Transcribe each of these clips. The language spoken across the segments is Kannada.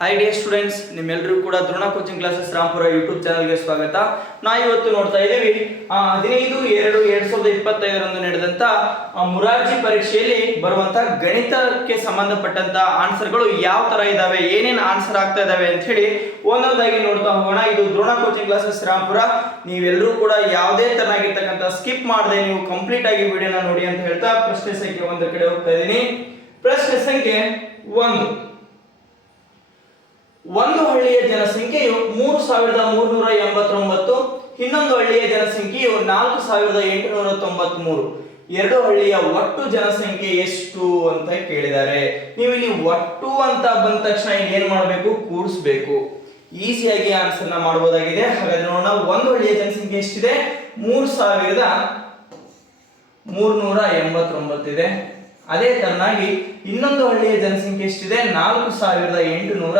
ಹಾಯ್ ಡಿಯರ್ ಸ್ಟೂಡೆಂಟ್ಸ್ ನಿಮ್ಮೆಲ್ಲರಿಗೂ ಕೂಡ Drona coaching classes Rampura YouTube ಚಾನಲ್ಗೆ ಸ್ವಾಗತ. ನಾ ಇವತ್ತು ನೋಡ್ತಾ ಇದ್ದೀವಿ ಹದಿನೈದು, ಎರಡು, ಎರಡ್ ಸಾವಿರದ ಇಪ್ಪತ್ತೈದರಂದು ನಡೆದಂತ ಮುರಾರ್ಜಿ ಪರೀಕ್ಷೆಯಲ್ಲಿ ಬರುವಂತ ಗಣಿತಕ್ಕೆ ಸಂಬಂಧಪಟ್ಟಂತ ಆನ್ಸರ್ಗಳು ಯಾವ ತರ ಇದಾವೆ, ಏನೇನು ಆನ್ಸರ್ ಆಗ್ತಾ ಇದಾವೆ ಅಂತ ಹೇಳಿ ಒಂದೊಂದಾಗಿ ನೋಡ್ತಾ ಹೋಗೋಣ. ಇದು ದ್ರೋಣ ಕೋಚಿಂಗ್ ಕ್ಲಾಸಸ್ ರಾಮ್ಪುರ. ನೀವೆಲ್ಲರೂ ಕೂಡ ಯಾವುದೇ ತರನಾಗಿರ್ತಕ್ಕಂಥ ಸ್ಕಿಪ್ ಮಾಡದೆ ನೀವು ಕಂಪ್ಲೀಟ್ ಆಗಿ ವಿಡಿಯೋನ ನೋಡಿ ಅಂತ ಹೇಳ್ತಾ ಪ್ರಶ್ನೆ ಸಂಖ್ಯೆ ಒಂದು ಕಡೆ ಹೋಗ್ತಾ ಇದ್ದೀನಿ. ಪ್ರಶ್ನೆ ಸಂಖ್ಯೆ ಒಂದು. ಒಂದು ಹಳ್ಳಿಯ ಜನಸಂಖ್ಯೆಯು ಮೂರು ಸಾವಿರದ ಮೂರ್ನೂರ ಎಂಬತ್ತೊಂಬತ್ತು, ಇನ್ನೊಂದು ಹಳ್ಳಿಯ ಜನಸಂಖ್ಯೆಯು ನಾಲ್ಕು ಸಾವಿರದ ಎಂಟುನೂರ ತೊಂಬತ್ಮೂರು. ಎರಡು ಹಳ್ಳಿಯ ಒಟ್ಟು ಜನಸಂಖ್ಯೆ ಎಷ್ಟು ಅಂತ ಕೇಳಿದ್ದಾರೆ. ನೀವು ಇಲ್ಲಿ ಒಟ್ಟು ಅಂತ ಬಂದ ತಕ್ಷಣ ಏನ್ ಮಾಡಬೇಕು? ಕೂಡಿಸ್ಬೇಕು. ಈಸಿಯಾಗಿ ಆನ್ಸರ್ನ ಮಾಡಬಹುದಾಗಿದೆ ಹಾಗಾದ್ರೆ ನೋಡೋಣ, ಒಂದು ಹಳ್ಳಿಯ ಜನಸಂಖ್ಯೆ ಎಷ್ಟಿದೆ? ಮೂರು ಸಾವಿರದ ಮೂರ್ನೂರ ಎಂಬತ್ತೊಂಬತ್ತಿದೆ ಅದೇ ತರನಾಗಿ ಇನ್ನೊಂದು ಹಳ್ಳಿಯ ಜನಸಂಖ್ಯೆ ಎಷ್ಟಿದೆ? ನಾಲ್ಕು ಸಾವಿರದ ಎಂಟುನೂರ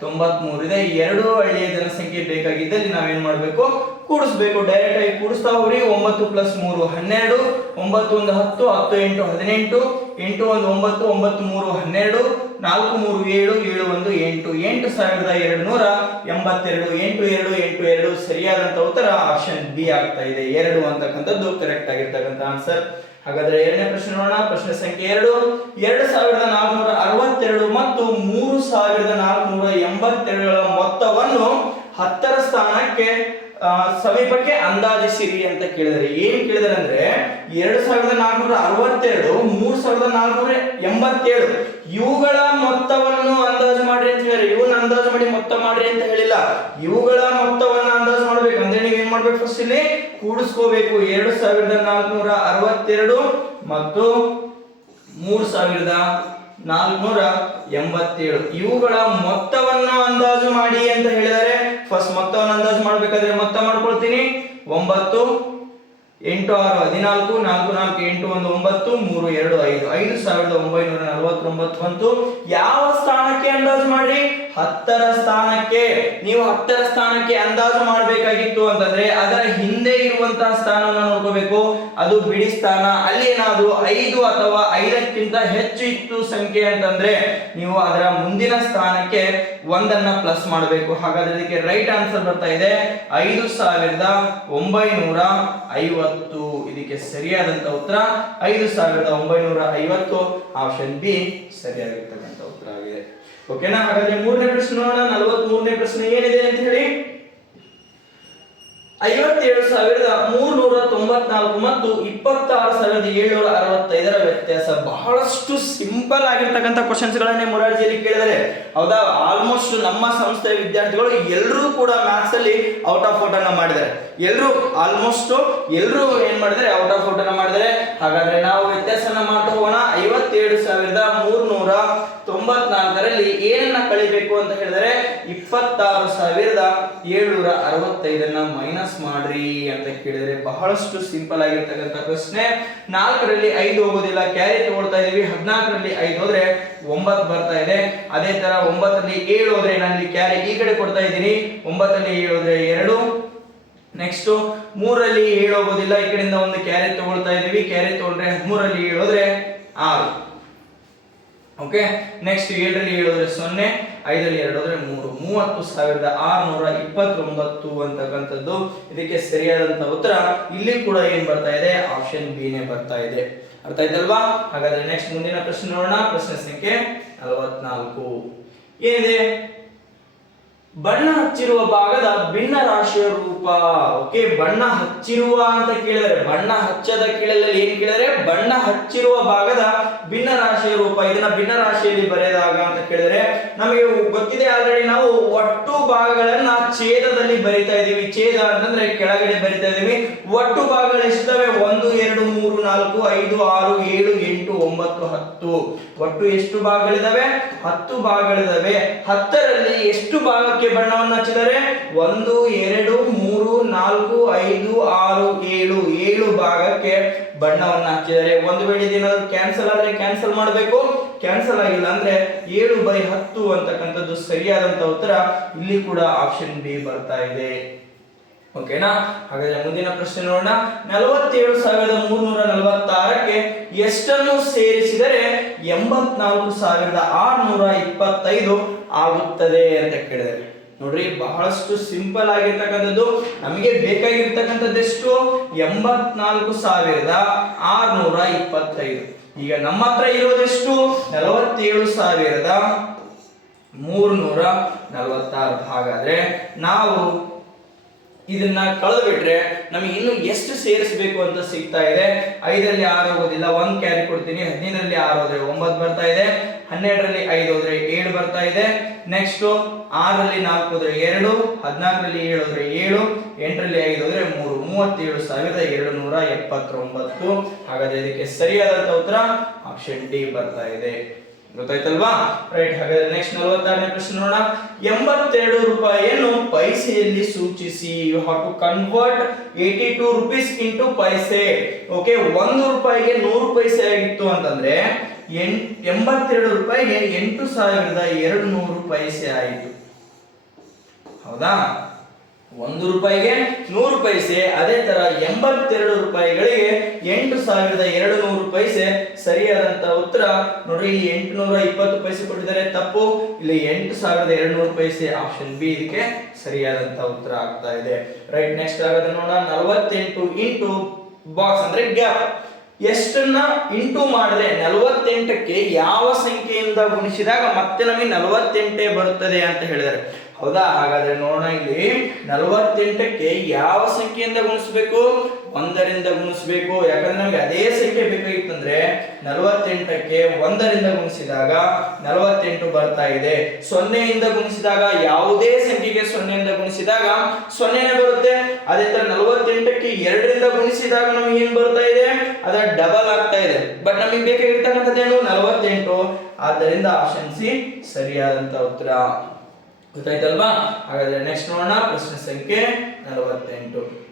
ತೊಂಬತ್ಮೂರು ಇದೆ ಎರಡು ಹಳ್ಳಿಯ ಜನಸಂಖ್ಯೆ ಬೇಕಾಗಿದ್ದಲ್ಲಿ ನಾವೇನ್ ಮಾಡಬೇಕು? ಕೂಡಿಸ್ಬೇಕು. ಡೈರೆಕ್ಟ್ ಆಗಿ ಕೂಡಿಸ್ತಾ ಹೋಗ್ರಿ. ಒಂಬತ್ತು ಪ್ಲಸ್ ಮೂರು ಹನ್ನೆರಡು, ಒಂಬತ್ತು ಒಂದು ಹತ್ತು ಹತ್ತು ಎಂಟು ಹದಿನೆಂಟು, ಎಂಟು ಒಂದು ಒಂಬತ್ತು ಒಂಬತ್ತು ಮೂರು ಹನ್ನೆರಡು, ನಾಲ್ಕು ಮೂರು ಏಳು ಏಳು ಒಂದು ಎಂಟು. ಎಂಟು ಸಾವಿರದ ಎರಡು ನೂರ ಎಂಬತ್ತೆರಡು. ಎಂಟು ಎರಡು ಎಂಟು ಎರಡು. ಸರಿಯಾದಂತ ಉತ್ತರ ಆಪ್ಷನ್ ಬಿ ಆಗ್ತಾ ಇದೆ. ಎರಡು ಅಂತಕ್ಕಂಥದ್ದು ಕರೆಕ್ಟ್ ಆಗಿರ್ತಕ್ಕಂಥ ಆನ್ಸರ್ ಹಾಗಾದ್ರೆ ಎರಡನೇ ಪ್ರಶ್ನೆ ನೋಡೋಣ. ಪ್ರಶ್ನೆ ಸಂಖ್ಯೆ ಎರಡು. ಎರಡು ಸಾವಿರದ ನಾಲ್ಕುನೂರ ಅರವತ್ತೆರಡು ಮತ್ತು ಮೂರು ಸಾವಿರದ ನಾಲ್ಕುನೂರ ಎಂಬತ್ತೆರಡರ ಮೊತ್ತವನ್ನು ಹತ್ತರ ಸ್ಥಾನಕ್ಕೆ ಸಮೀಪಕ್ಕೆ ಅಂದಾಜಿಸಿರಿ ಅಂತ ಕೇಳಿದರೆ ಏನ್ ಕೇಳಿದಾರೆ ಅಂದ್ರೆ ಎರಡು ಸಾವಿರದ ನಾಲ್ಕುನೂರ ಅರವತ್ತೆರಡು, ಮೂರು ಸಾವಿರದ ನಾಲ್ಕುನೂರ ಎಂಬತ್ತೇಳು ಇವುಗಳ ಮೊತ್ತವನ್ನು ಅಂದಾಜು ಮಾಡ್ರಿ ಅಂತ ಹೇಳಿದ್ರೆ ಇವನ್ನ ಅಂದಾಜು ಮಾಡಿ ಮೊತ್ತ ಮಾಡ್ರಿ ಅಂತ ಹೇಳಿಲ್ಲ. ಇವುಗಳ ಮೊತ್ತವನ್ನ ಅಂದಾಜು ಮಾಡ್ಬೇಕು ಅಂದ್ರೆ ನೀವು ಏನ್ ಮಾಡ್ಬೇಕು ಫಸ್ಟ್ ಇಲ್ಲಿ. ಕೂಡಿಸ್ಕೋಬೇಕು. ಎರಡು ಸಾವಿರದ ನಾಲ್ಕುನೂರ ಅರವತ್ತೆರಡು ಮತ್ತು ಮೂರು ಸಾವಿರದ ನಾಲ್ಕುನೂರ ಎಂಬತ್ತೇಳು. ಇವುಗಳ ಮೊತ್ತವನ್ನ ಅಂದಾಜು ಮಾಡಿ ಅಂತ ಹೇಳಿದರೆ ಫಸ್ಟ್ ಮೊತ್ತವನ್ನು ಅಂದಾಜು ಮಾಡ್ಬೇಕಾದ್ರೆ ಮೊತ್ತ ಮಾಡ್ಕೊಳ್ತೀನಿ. ಒಂಬತ್ತು, ಎಂಟು, ಆರು, ಹದಿನಾಲ್ಕು, ನಾಲ್ಕು ನಾಲ್ಕು, ಎಂಟು, ಒಂದು, ಒಂಬತ್ತು, ಮೂರು, ಎರಡು, ಐದು. ಐದು ಸಾವಿರದ ಒಂಬೈನೂರ ನಲವತ್ತೊಂಬತ್ತು ಬಂತು ಯಾವ ಸ್ಥಾನಕ್ಕೆ ಅಂದಾಜು ಮಾಡಿ ಹತ್ತರ ಸ್ಥಾನಕ್ಕೆ, ನೀವು ಹತ್ತರ ಸ್ಥಾನಕ್ಕೆ ಅಂದಾಜು ಮಾಡಬೇಕಾಗಿತ್ತು ಅಂತಂದ್ರೆ, ಅದರ ಹಿಂದೆ ಇರುವಂತಹ ಸ್ಥಾನವನ್ನು ನೋಡ್ಕೋಬೇಕು. ಅದು ಬಿಡಿ ಸ್ಥಾನ. ಅಲ್ಲಿ ಏನಾದ್ರು ಐದು ಅಥವಾ ಐದಕ್ಕಿಂತ ಹೆಚ್ಚು ಇತ್ತು ಸಂಖ್ಯೆ ಅಂತಂದ್ರೆ, ನೀವು ಅದರ ಮುಂದಿನ ಸ್ಥಾನಕ್ಕೆ ಒಂದನ್ನ ಪ್ಲಸ್ ಮಾಡಬೇಕು. ಹಾಗಾದ್ರೆ ಇದಕ್ಕೆ ರೈಟ್ ಆನ್ಸರ್ ಬರ್ತಾ ಇದೆ. ಐದು ಸಾವಿರದ ಒಂಬೈನೂರ ಐವತ್ತು. ಇದಕ್ಕೆ ಸರಿಯಾದಂತ ಉತ್ತರ, ಐದು ಸಾವಿರದ ಒಂಬೈನೂರ ಐವತ್ತು. ಆಪ್ಷನ್ ಬಿ ಆಗಿದೆ ಓಕೆನಾ ಹಾಗಾದ್ರೆ ಮೂರನೇ ಪ್ರಶ್ನೆ ನೋಡೋಣ. ನಲವತ್ತ್ ಮೂರನೇ ಪ್ರಶ್ನೆ ಏನಿದೆ ಅಂತ ಹೇಳಿ. ಐವತ್ತೇಳು ಸಾವಿರದ ಮೂರ್ನೂರ ತೊಂಬತ್ನಾಲ್ಕು ಮತ್ತು ಇಪ್ಪತ್ತಾರು ಸಾವಿರದ ಏಳ್ನೂರ ಅರವತ್ತೈದರ ವ್ಯತ್ಯಾಸ. ಬಹಳಷ್ಟು ಸಿಂಪಲ್ ಆಗಿರ್ತಕ್ಕಂಥ ಕ್ವಶನ್ಸ್ ಗಳನ್ನೇ ಮುರಾರ್ಜಿಯಲ್ಲಿ ಕೇಳಿದರೆ, ಹೌದಾ? ಆಲ್ಮೋಸ್ಟ್ ನಮ್ಮ ಸಂಸ್ಥೆಯ ವಿದ್ಯಾರ್ಥಿಗಳು ಎಲ್ಲರೂ ಕೂಡ ಮ್ಯಾಥ್ಸ್ ಅಲ್ಲಿ ಔಟ್ ಆಫ್ ಔಟ್ ಅನ್ನ ಮಾಡಿದ್ದಾರೆ. ಎಲ್ಲರೂ ಆಲ್ಮೋಸ್ಟ್ ಎಲ್ಲರೂ ಏನ್ ಮಾಡಿದರೆ ಔಟ್ ಆಫ್ ಔಟ್ ಅನ್ನ ಮಾಡಿದ್ದಾರೆ. ಹಾಗಾದ್ರೆ ನಾವು ವ್ಯತ್ಯಾಸನ ಮಾಡ್ತಾ ಹೋಗೋಣ. ಐವತ್ತೇಳು ಸಾವಿರದ ಮೂರ್ನೂರ ತೊಂಬತ್ನಾಲ್ಕರಲ್ಲಿ ಏನನ್ನ ಕಳಿಬೇಕು ಅಂತ ಹೇಳಿದರೆ ಇಪ್ಪತ್ತಾರು ಸಾವಿರದ ಏಳ್ನೂರ ಅರವತ್ತೈದನ್ನ ಮೈನಸ್ ಮಾಡ್ರಿ ಅಂತ ಕೇಳಿದ್ರೆ ಬಹಳಷ್ಟು ಸಿಂಪಲ್ ಆಗಿರ್ತಕ್ಕಂಥ ಪ್ರಶ್ನೆ. ನಾಲ್ಕರಲ್ಲಿ ಐದು ಹೋಗೋದಿಲ್ಲ, ಕ್ಯಾರಿ ತಗೊಳ್ತಾ ಇದೀವಿ. ಹದಿನಾಲ್ಕರಲ್ಲಿ ಐದು ಹೋದ್ರೆ ಒಂಬತ್ತು ಬರ್ತಾ ಇದೆ. ಅದೇ ತರ ಒಂಬತ್ತರಲ್ಲಿ ಏಳು ಹೋದ್ರೆ ನಾನು ಇಲ್ಲಿ ಕ್ಯಾರಿ ಈ ಕಡೆ ಕೊಡ್ತಾ ಇದ್ದೀನಿ. ಒಂಬತ್ತರಲ್ಲಿ ಏಳು ಹೋದ್ರೆ ಎರಡು. ನೆಕ್ಸ್ಟ್ ಮೂರಲ್ಲಿ ಏಳು ಹೋಗೋದಿಲ್ಲ. ಈ ಕಡೆಯಿಂದ ಒಂದು ಕ್ಯಾರಿ ತಗೊಳ್ತಾ ಇದೀವಿ. ಕ್ಯಾರಿ ತಗೊಂಡ್ರೆ ಹದಿಮೂರಲ್ಲಿ ಏಳು ಹೋದ್ರೆ ಆರು. ಓಕೆ ನೆಕ್ಸ್ಟ್ ಏಳರಲ್ಲಿ ಹೋದ್ರೆ ಸೊನ್ನೆ, ಐದರಲ್ಲಿ ಎರಡು ಹೋದ್ರೆ ಮೂರು. ಮೂವತ್ತು ಸಾವಿರದ ಆರುನೂರ ಇಪ್ಪತ್ತೊಂಬತ್ತು ಅಂತಕ್ಕಂಥದ್ದು. ಇದಕ್ಕೆ ಸರಿಯಾದಂತ ಉತ್ತರ ಇಲ್ಲಿ ಕೂಡ ಏನ್ ಬರ್ತಾ ಇದೆ? ಆಪ್ಷನ್ ಬಿ ನೇ ಬರ್ತಾ ಇದೆ. ಅರ್ಥ ಆಯ್ತಲ್ವಾ? ಹಾಗಾದ್ರೆ ನೆಕ್ಸ್ಟ್ ಮುಂದಿನ ಪ್ರಶ್ನೆ ನೋಡೋಣ. ಪ್ರಶ್ನೆ ಸಂಖ್ಯೆ ನಲವತ್ನಾಲ್ಕು. ಏನಿದೆ? ಬಣ್ಣ ಹಚ್ಚಿರುವ ಭಾಗದ ಭಿನ್ನ ರಾಶಿಯ ರೂಪ. ಓಕೆ ಬಣ್ಣ ಹಚ್ಚಿರುವ ಅಂತ ಕೇಳಿದರೆ, ಬಣ್ಣ ಹಚ್ಚದ ಕೇಳಲಲ್ಲಿ ಏನ್ ಕೇಳಿದರೆ, ಬಣ್ಣ ಹಚ್ಚಿರುವ ಭಾಗದ ಭಿನ್ನ ರಾಶಿಯ ರೂಪ. ಇದನ್ನ ಭಿನ್ನ ರಾಶಿಯಲ್ಲಿ ಬರೆದಾಗ ಅಂತ ಕೇಳಿದರೆ, ನಮಗೆ ಗೊತ್ತಿದೆ ಆಲ್ರೆಡಿ ನಾವು ಒಟ್ಟು ಭಾಗಗಳನ್ನ ಛೇದದಲ್ಲಿ ಬರಿತಾ ಇದ್ದೀವಿ. ಛೇದ ಅಂತಂದ್ರೆ ಕೆಳಗಡೆ ಬರಿತಾ ಇದ್ದೀವಿ. ಒಟ್ಟು ಭಾಗಗಳು ಎಷ್ಟಿದಾವೆ? ಒಂದು, ಎರಡು, ಮೂರು, ನಾಲ್ಕು, ಐದು, ಆರು, ಏಳು, ಎಂಟು, ಒಂಬತ್ತು, ಹತ್ತು. ಒಟ್ಟು ಎಷ್ಟು ಭಾಗಗಳಿದಾವೆ? ಹತ್ತು ಭಾಗಗಳಿದಾವೆ. ಹತ್ತರಲ್ಲಿ ಎಷ್ಟು ಭಾಗಕ್ಕೆ ಬಣ್ಣವನ್ನು ಹಚ್ಚಿದರೆ ಒಂದು, ಎರಡು, ಮೂರು, ನಾಲ್ಕು, ಐದು, ಆರು, ಏಳು. ಏಳು ಭಾಗಕ್ಕೆ ಬಣ್ಣವನ್ನು ಹಾಕಿದರೆ ಒಂದು ವೇಳೆ ಏನಾದರೂ ಕ್ಯಾನ್ಸಲ್ ಆದ್ರೆ ಕ್ಯಾನ್ಸಲ್ ಮಾಡಬೇಕು. ಕ್ಯಾನ್ಸಲ್ ಆಗಿಲ್ಲ ಅಂದ್ರೆ ಏಳು ಬೈ ಹತ್ತು ಅಂತಕ್ಕಂಥದ್ದು ಸರಿಯಾದಂತ ಉತ್ತರ ಇಲ್ಲಿ ಕೂಡ ಆಪ್ಷನ್ ಬಿ ಬರ್ತಾ ಇದೆ. ಓಕೆನಾ ಹಾಗಾದ್ರೆ ಮುಂದಿನ ಪ್ರಶ್ನೆ ನೋಡೋಣ. ನಲವತ್ತೇಳು ಸಾವಿರದ ಮೂರ್ನೂರ ನಲವತ್ತಾರಕ್ಕೆ ಎಷ್ಟನ್ನು ಸೇರಿಸಿದರೆ ಎಂಬತ್ನಾಲ್ಕು ಸಾವಿರದ ಆರ್ನೂರ ಇಪ್ಪತ್ತೈದು ಆಗುತ್ತದೆ ಅಂತ ಕೇಳಿದರೆ ನೋಡ್ರಿ, ಬಹಳಷ್ಟು ಸಿಂಪಲ್ ಆಗಿರ್ತಕ್ಕಂಥದ್ದು. ನಮಗೆ ಬೇಕಾಗಿರ್ತಕ್ಕಂಥದ್ದು ಎಷ್ಟು? ಎಂಬತ್ನಾಲ್ಕು ಸಾವಿರದ ಆರ್ನೂರ ಇಪ್ಪತ್ತೈದು. ಈಗ ನಮ್ಮ ಹತ್ರ ಇರೋದೆಷ್ಟು? ನಲವತ್ತೇಳು ಸಾವಿರದ ಮೂರ್ನೂರ ನಲವತ್ತಾರು ಹಾಗಾದ್ರೆ ನಾವು ಇದನ್ನ ಕಳೆದು ಬಿಟ್ರೆ ನಮಗೆ ಇನ್ನು ಎಷ್ಟು ಸೇರಿಸಬೇಕು ಅಂತ ಸಿಗ್ತಾ ಇದೆ. ಐದರಲ್ಲಿ ಆರು ಹೋಗೋದಿಲ್ಲ ಒಂದ್ ಕ್ಯಾರಿ ಕೊಡ್ತೀನಿ. ಹದಿನೈದರಲ್ಲಿ ಆರು ಹೋದ್ರೆ ಒಂಬತ್ತು ಬರ್ತಾ ಇದೆ. ಹನ್ನೆರಡರಲ್ಲಿ ಐದು ಹೋದ್ರೆ ಏಳು ಬರ್ತಾ ಇದೆ. ನೆಕ್ಸ್ಟ್ ಆರರಲ್ಲಿ ನಾಲ್ಕು ಹೋದ್ರೆ ಎರಡು, ಹದಿನಾಲ್ಕರಲ್ಲಿ ಏಳು ಹೋದ್ರೆ ಏಳು, ಎಂಟರಲ್ಲಿ ಐದು ಹೋದ್ರೆ ಮೂರು, ಮೂವತ್ತೇಳು ಸಾವಿರದ ಎರಡು ನೂರ ಎಪ್ಪತ್ತೊಂಬತ್ತು. ಹಾಗಾದ್ರೆ ಇದಕ್ಕೆ ಸರಿಯಾದಂತ ಉತ್ತರ ಆಪ್ಷನ್ ಡಿ ಬರ್ತಾ ಇದೆ. ಗೊತ್ತಾಯ್ತಲ್ವಾ? ರೈಟ್ ಹಾಗಾದ್ರೆ ನೆಕ್ಸ್ಟ್ ನಲವತ್ತಾರನೇ ಪ್ರಶ್ನೆ ನೋಡೋಣ. ಎಂಬತ್ತೆರಡು ರೂಪಾಯಿಯನ್ನು ಪೈಸೆಯಲ್ಲಿ ಸೂಚಿಸಿ. You have to convert eighty two rupees into paise okay ಒಂದು ರೂಪಾಯಿಗೆ ನೂರು ಪೈಸೆ ಆಗಿತ್ತು ಅಂತಂದ್ರೆ ಎಂ ಎಂಬತ್ತೆರಡು ರೂಪಾಯಿಗೆ ಎಂಟು ಸಾವಿರದ ಎರಡು ನೂರು ಪೈಸೆ ಆಯಿತು. ಹೌದಾ? ಒಂದು ರೂಪಾಯಿಗೆ ನೂರು ಪೈಸೆ, ಅದೇ ತರ ಎಂಬತ್ತೆರಡು ರೂಪಾಯಿಗಳಿಗೆ ಎಂಟು ಸಾವಿರದ ಎರಡು ನೂರು ಪೈಸೆ. ಸರಿಯಾದಂತ ಉತ್ತರ ನೋಡ್ರಿ, ಇಲ್ಲಿ ಎಂಟುನೂರ ಇಪ್ಪತ್ತು ಪೈಸೆ ಕೊಟ್ಟಿದ್ದಾರೆ. ತಪ್ಪು. ಇಲ್ಲಿ ಎಂಟು ಸಾವಿರದ ಎರಡು ನೂರು ಪೈಸೆ ಆಪ್ಷನ್ ಬಿ ಇದಕ್ಕೆ ಸರಿಯಾದಂತ ಉತ್ತರ ಆಗ್ತಾ ಇದೆ. ರೈಟ್ ನೆಕ್ಸ್ಟ್ ಆಗೋದು ನೋಡೋಣ. ನಲವತ್ತೆಂಟು ಇಂಟು ಬಾಕ್ಸ್ ಅಂದ್ರೆ ಗ್ಯಾಪ್ ಎಷ್ಟನ್ನ ಇಂಟು ಮಾಡಿದ್ರೆ ನಲವತ್ತೆಂಟಕ್ಕೆ ಯಾವ ಸಂಖ್ಯೆಯಿಂದ ಗುಣಿಸಿದಾಗ ಮತ್ತೆ ನಮಗೆ ನಲವತ್ತೆಂಟೇ ಬರುತ್ತದೆ ಅಂತ ಹೇಳಿದ್ದಾರೆ. ಹೌದಾ? ಹಾಗಾದ್ರೆ ನೋಡೋಣ ಇಲ್ಲಿ ನಲವತ್ತೆಂಟಕ್ಕೆ ಯಾವ ಸಂಖ್ಯೆಯಿಂದ ಗುಣಿಸ್ಬೇಕು? ಒಂದರಿಂದ ಗುಣಿಸ್ಬೇಕು. ಯಾಕಂದ್ರೆ ನಮಗೆ ಅದೇ ಸಂಖ್ಯೆ ಬೇಕಾಗಿತ್ತಂದ್ರೆ ನಲವತ್ತೆಂಟಕ್ಕೆ ಒಂದರಿಂದ ಗುಣಿಸಿದಾಗ ನಲವತ್ತೆಂಟು ಬರ್ತಾ ಇದೆ. ಸೊನ್ನೆಯಿಂದ ಗುಣಿಸಿದಾಗ ಯಾವುದೇ ಸಂಖ್ಯೆಗೆ ಸೊನ್ನೆಯಿಂದ ಗುಣಿಸಿದಾಗ ಸೊನ್ನೆನೇ ಬರುತ್ತೆ. ಅದೇ ತರ ನಲವತ್ತೆಂಟಕ್ಕೆ ಎರಡರಿಂದ ಗುಣಿಸಿದಾಗ ನಮ್ಗೆ ಏನ್ ಬರ್ತಾ ಇದೆ? ಅದರ ಡಬಲ್ ಆಗ್ತಾ ಇದೆ. ಬಟ್ ನಮಗೆ ಬೇಕಾಗಿರ್ತಕ್ಕಂಥದ್ದೇನು ನಲವತ್ತೆಂಟು. ಆದ್ದರಿಂದ ಆಪ್ಷನ್ ಸಿ ಸರಿಯಾದಂತ ಉತ್ತರ. ಗೊತ್ತಾಯ್ತಲ್ವಾ? ಹಾಗಾದ್ರೆ ನೆಕ್ಸ್ಟ್ ನೋಡೋಣ. ಪ್ರಶ್ನೆ ಸಂಖ್ಯೆ ನಲವತ್ತೆಂಟು.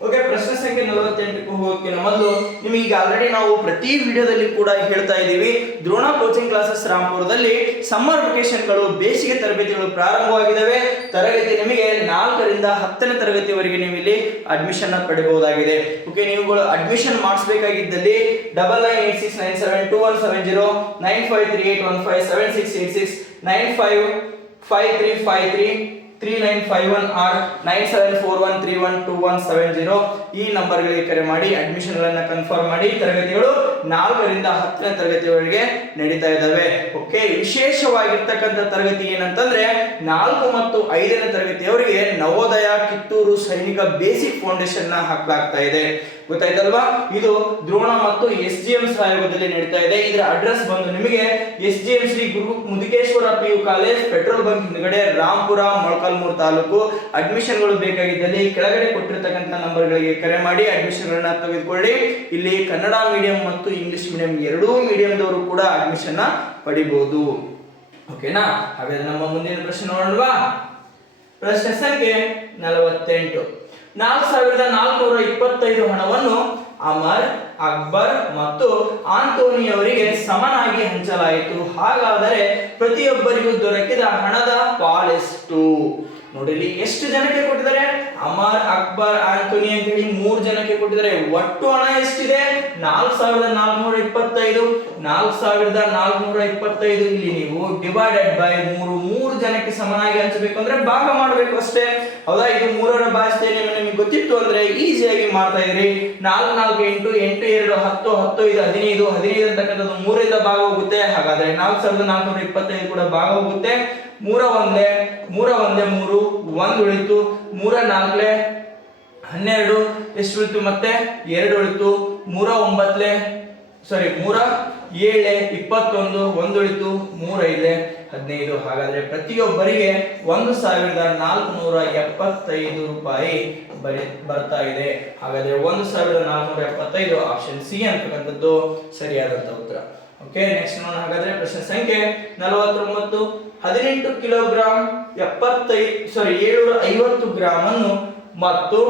ಓಕೆ ಪ್ರಶ್ನೆ ಸಂಖ್ಯೆ ನಲವತ್ತೆಂಟಕ್ಕೆ ಹೋಗೋಕ್ಕಿಂತ ಮೊದಲು ನಿಮಗೆ ಈಗ ಆಲ್ರೆಡಿ ನಾವು ಪ್ರತಿ ವಿಡಿಯೋದಲ್ಲಿ ಕೂಡ ಹೇಳ್ತಾ ಇದ್ದೀವಿ, ದ್ರೋಣ ಕೋಚಿಂಗ್ ಕ್ಲಾಸಸ್ ರಾಮ್ಪುರದಲ್ಲಿ ಸಮ್ಮರ್ ವೆಕೇಶನ್ಗಳು ಬೇಸಿಗೆ ತರಬೇತಿಗಳು ಪ್ರಾರಂಭವಾಗಿದ್ದಾವೆ. ತರಗತಿ ನಿಮಗೆ ನಾಲ್ಕರಿಂದ ಹತ್ತನೇ ತರಗತಿವರೆಗೆ ನೀವು ಇಲ್ಲಿ ಅಡ್ಮಿಷನ್ ಪಡೆಯಬಹುದಾಗಿದೆ. ಓಕೆ ನೀವುಗಳು admission ಮಾಡಿಸಬೇಕಾಗಿದ್ದಲ್ಲಿ double nine eight six nine seven two one seven zero nine five three eight one five seven six eight six nine five five three five three three nine five one or nine seven four one three one two one seven zero ಈ ನಂಬರ್ಗಳಿಗೆ ಕರೆ ಮಾಡಿ ಅಡ್ಮಿಷನ್ ಗಳನ್ನ ಕನ್ಫರ್ಮ್ ಮಾಡಿ, ತರಗತಿಗಳು ನಾಲ್ಕರಿಂದ ಹತ್ತನೇ ತರಗತಿವರೆಗೆ ನಡೀತಾ ಇದ್ದಾವೆ. ಓಕೆ ವಿಶೇಷವಾಗಿರ್ತಕ್ಕಂಥ ತರಗತಿ ಏನಂತಂದ್ರೆ, ನಾಲ್ಕು ಮತ್ತು ಐದನೇ ತರಗತಿಯವರಿಗೆ ನವೋದಯ ಕಿತ್ತೂರು ಸೈನಿಕ ಬೇಸಿಕ್ ಫೌಂಡೇಶನ್ನ ಹಾಕಲಾಗ್ತಾ ಇದೆ. ಗೊತ್ತಾಯ್ತಲ್ವಾ? ಇದು ದ್ರೋಣ ಮತ್ತು ಎಸ್ ಜಿ ಎಂ ಸಹಯೋಗದಲ್ಲಿ ನಡೀತಾ ಇದೆ. ಇದರ ಅಡ್ರೆಸ್ ಬಂದು ನಿಮಗೆ S G M Shri Guru Mudukeshwara P U college petrol bunk ಹಿಂದ್ಗಡೆ ರಾಂಪುರ ಮೊಳಕಾಲ್ಮೂರು ತಾಲೂಕು. ಅಡ್ಮಿಷನ್ಗಳು ಬೇಕಾಗಿದ್ದಲ್ಲಿ ಕೆಳಗಡೆ ಕೊಟ್ಟಿರ್ತಕ್ಕಂಥ ನಂಬರ್ಗಳಿಗೆ ಕರೆ ಮಾಡಿ ಅಡ್ಮಿಷನ್ ಗಳನ್ನ ತೆಗೆದುಕೊಳ್ಳಿ. ಇಲ್ಲಿ ಕನ್ನಡ ಮೀಡಿಯಂ ಮತ್ತು ಇಂಗ್ಲಿಷ್ ಮೀಡಿಯಂ ಎರಡೂ ಮೀಡಿಯಂದವರು ಕೂಡ ಅಡ್ಮಿಷನ್ ಪಡಿಬಹುದು ಓಕೆನಾ ಹಾಗಾದ್ರೆ ನಮ್ಮ ಮುಂದಿನ ಪ್ರಶ್ನೆ ನೋಡಲ್ವಾ ಪ್ರಶ್ನೆ ಸಂಖ್ಯೆ ನಲವತ್ತೆಂಟು. ನಾಲ್ಕು ಸಾವಿರದ ನಾಲ್ಕುನೂರ ಇಪ್ಪತ್ತೈದು ಹಣವನ್ನು ಅಮರ್, ಅಕ್ಬರ್ ಮತ್ತು ಆಂಟೋನಿ ಅವರಿಗೆ ಸಮನಾಗಿ ಹಂಚಲಾಯಿತು. ಹಾಗಾದರೆ ಪ್ರತಿಯೊಬ್ಬರಿಗೂ ದೊರಕಿದ ಹಣದ ಪಾಲೆಷ್ಟು. ನೋಡಿ ಎಷ್ಟು ಜನಕ್ಕೆ ಕೊಟ್ಟಿದ್ದಾರೆ? ಅಮರ್, ಅಕ್ಬರ್ ಆಂಟೋನಿ ಅಂತ ಹೇಳಿ ಮೂರು ಜನಕ್ಕೆ ಕೊಟ್ಟಿದ್ದಾರೆ. ಒಟ್ಟು ಹಣ ಎಷ್ಟಿದೆ? ನಾಲ್ಕು ಸಾವಿರದ ನಾಲ್ಕುನೂರ ಇಪ್ಪತ್ತೈದು. ನಾಲ್ಕು ಸಾವಿರದ ನಾಲ್ಕುನೂರ ಇಪ್ಪತ್ತೈದು ಇಲ್ಲಿ ನೀವು ಡಿವೈಡೆಡ್ ಬೈ ಮೂರು ಮೂರು ಜನಕ್ಕೆ ಸಮನಾಗಿ ಹಂಚಬೇಕು ಅಂದ್ರೆ ಭಾಗ ಮಾಡಬೇಕು ಅಷ್ಟೇ. ಹೌದಾ? ಇದು ಮೂರರ ಭಾಷೆ ನಿಮಗೆ ಗೊತ್ತಿತ್ತು ಅಂದ್ರೆ ಈಸಿಯಾಗಿ ಮಾಡ್ತಾ ಇದ್ರಿ. ನಾಲ್ಕು ನಾಲ್ಕು, ಎಂಟು ಎಂಟು, ಎರಡು, ಹತ್ತು ಹತ್ತು, ಇದು ಹದಿನೈದು ಹದಿನೈದು ಅಂತಕ್ಕಂಥದ್ದು ಮೂರಿಂದ ಭಾಗ ಹೋಗುತ್ತೆ. ಹಾಗಾದ್ರೆ ನಾಲ್ಕು ಸಾವಿರದ ನಾಲ್ಕುನೂರ ಇಪ್ಪತ್ತೈದು ಕೂಡ ಭಾಗ ಹೋಗುತ್ತೆ. ಮೂರ ಒಂದೇ ಮೂರ ಒಂದೇ ಮೂರು, ಒಂದು ಉಳಿತು. ಮೂರ ನಾಲ್ಕಲೆ ಹನ್ನೆರಡು, ಎಷ್ಟು ಉಳಿತು ಮತ್ತೆ? ಎರಡು ಉಳಿತು. ಮೂರ ಒಂಬತ್ತಲೆ ಸಾರಿ ಮೂರ ಏಳೆ ಇಪ್ಪತ್ತೊಂದು, ಒಂದು ಉಳಿತು. ಮೂರ ಐದೆ ಹದಿನೈದು. ಹಾಗಾದ್ರೆ ಪ್ರತಿಯೊಬ್ಬರಿಗೆ ಒಂದು ಸಾವಿರದ ನಾಲ್ಕುನೂರ ಎಪ್ಪತ್ತೈದು ರೂಪಾಯಿ ಬರಿ, ಬರ್ತಾ ಇದೆ. ಹಾಗಾದ್ರೆ ಒಂದು ಸಾವಿರದ ನಾಲ್ಕುನೂರ ಎಪ್ಪತ್ತೈದು ಆಪ್ಷನ್ ಸಿ ಅಂತಕ್ಕಂಥದ್ದು ಸರಿಯಾದಂತ ಉತ್ತರ. ಓಕೆ ನೆಕ್ಸ್ಟ್ ನೋಡೋಣ. ಹಾಗಾದ್ರೆ ಪ್ರಶ್ನೆ ಸಂಖ್ಯೆ ನಲವತ್ತೊಂಬತ್ತು. ಹದಿನೆಂಟು ಕಿಲೋಗ್ರಾಂ ಎಪ್ಪತ್ತೈದು ಸಾರಿ ಏಳುನೂರ ಐವತ್ತು ಗ್ರಾಮ್ ಅನ್ನು ಮತ್ತು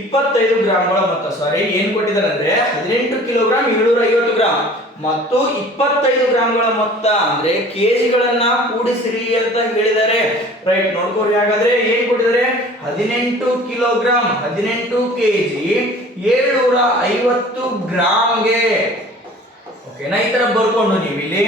ಇಪ್ಪತ್ತೈದು ಗ್ರಾಮ್ಗಳ ಮೊತ್ತ. ಸಾರಿ ಏನ್ ಕೊಟ್ಟಿದ್ದಾರೆ ಅಂದ್ರೆ ಹದಿನೆಂಟು ಕಿಲೋಗ್ರಾಂ ಏಳುನೂರ ಐವತ್ತು ಗ್ರಾಮ್ ಮತ್ತು ಇಪ್ಪತ್ತೈದು ಗ್ರಾಮ್ಗಳ ಮೊತ್ತ, ಅಂದ್ರೆ ಕೆಜಿಗಳನ್ನ ಕೂಡಿಸಿರಿ ಅಂತ ಹೇಳಿದ್ದಾರೆ ರೈಟ್ ನೋಡ್ಕೋರಿ ಹಾಗಾದ್ರೆ, ಏನ್ ಕೊಟ್ಟಿದ್ದಾರೆ? ಹದಿನೆಂಟು ಕಿಲೋಗ್ರಾಮ್ ಹದಿನೆಂಟು ಕೆಜಿ, ಏಳ್ನೂರ ಐವತ್ತು ಗ್ರಾಮ್ಗೆ ಓಕೆನಾ ಈ ತರ ಬರ್ಕೊಂಡು ನೀವು ಇಲ್ಲಿ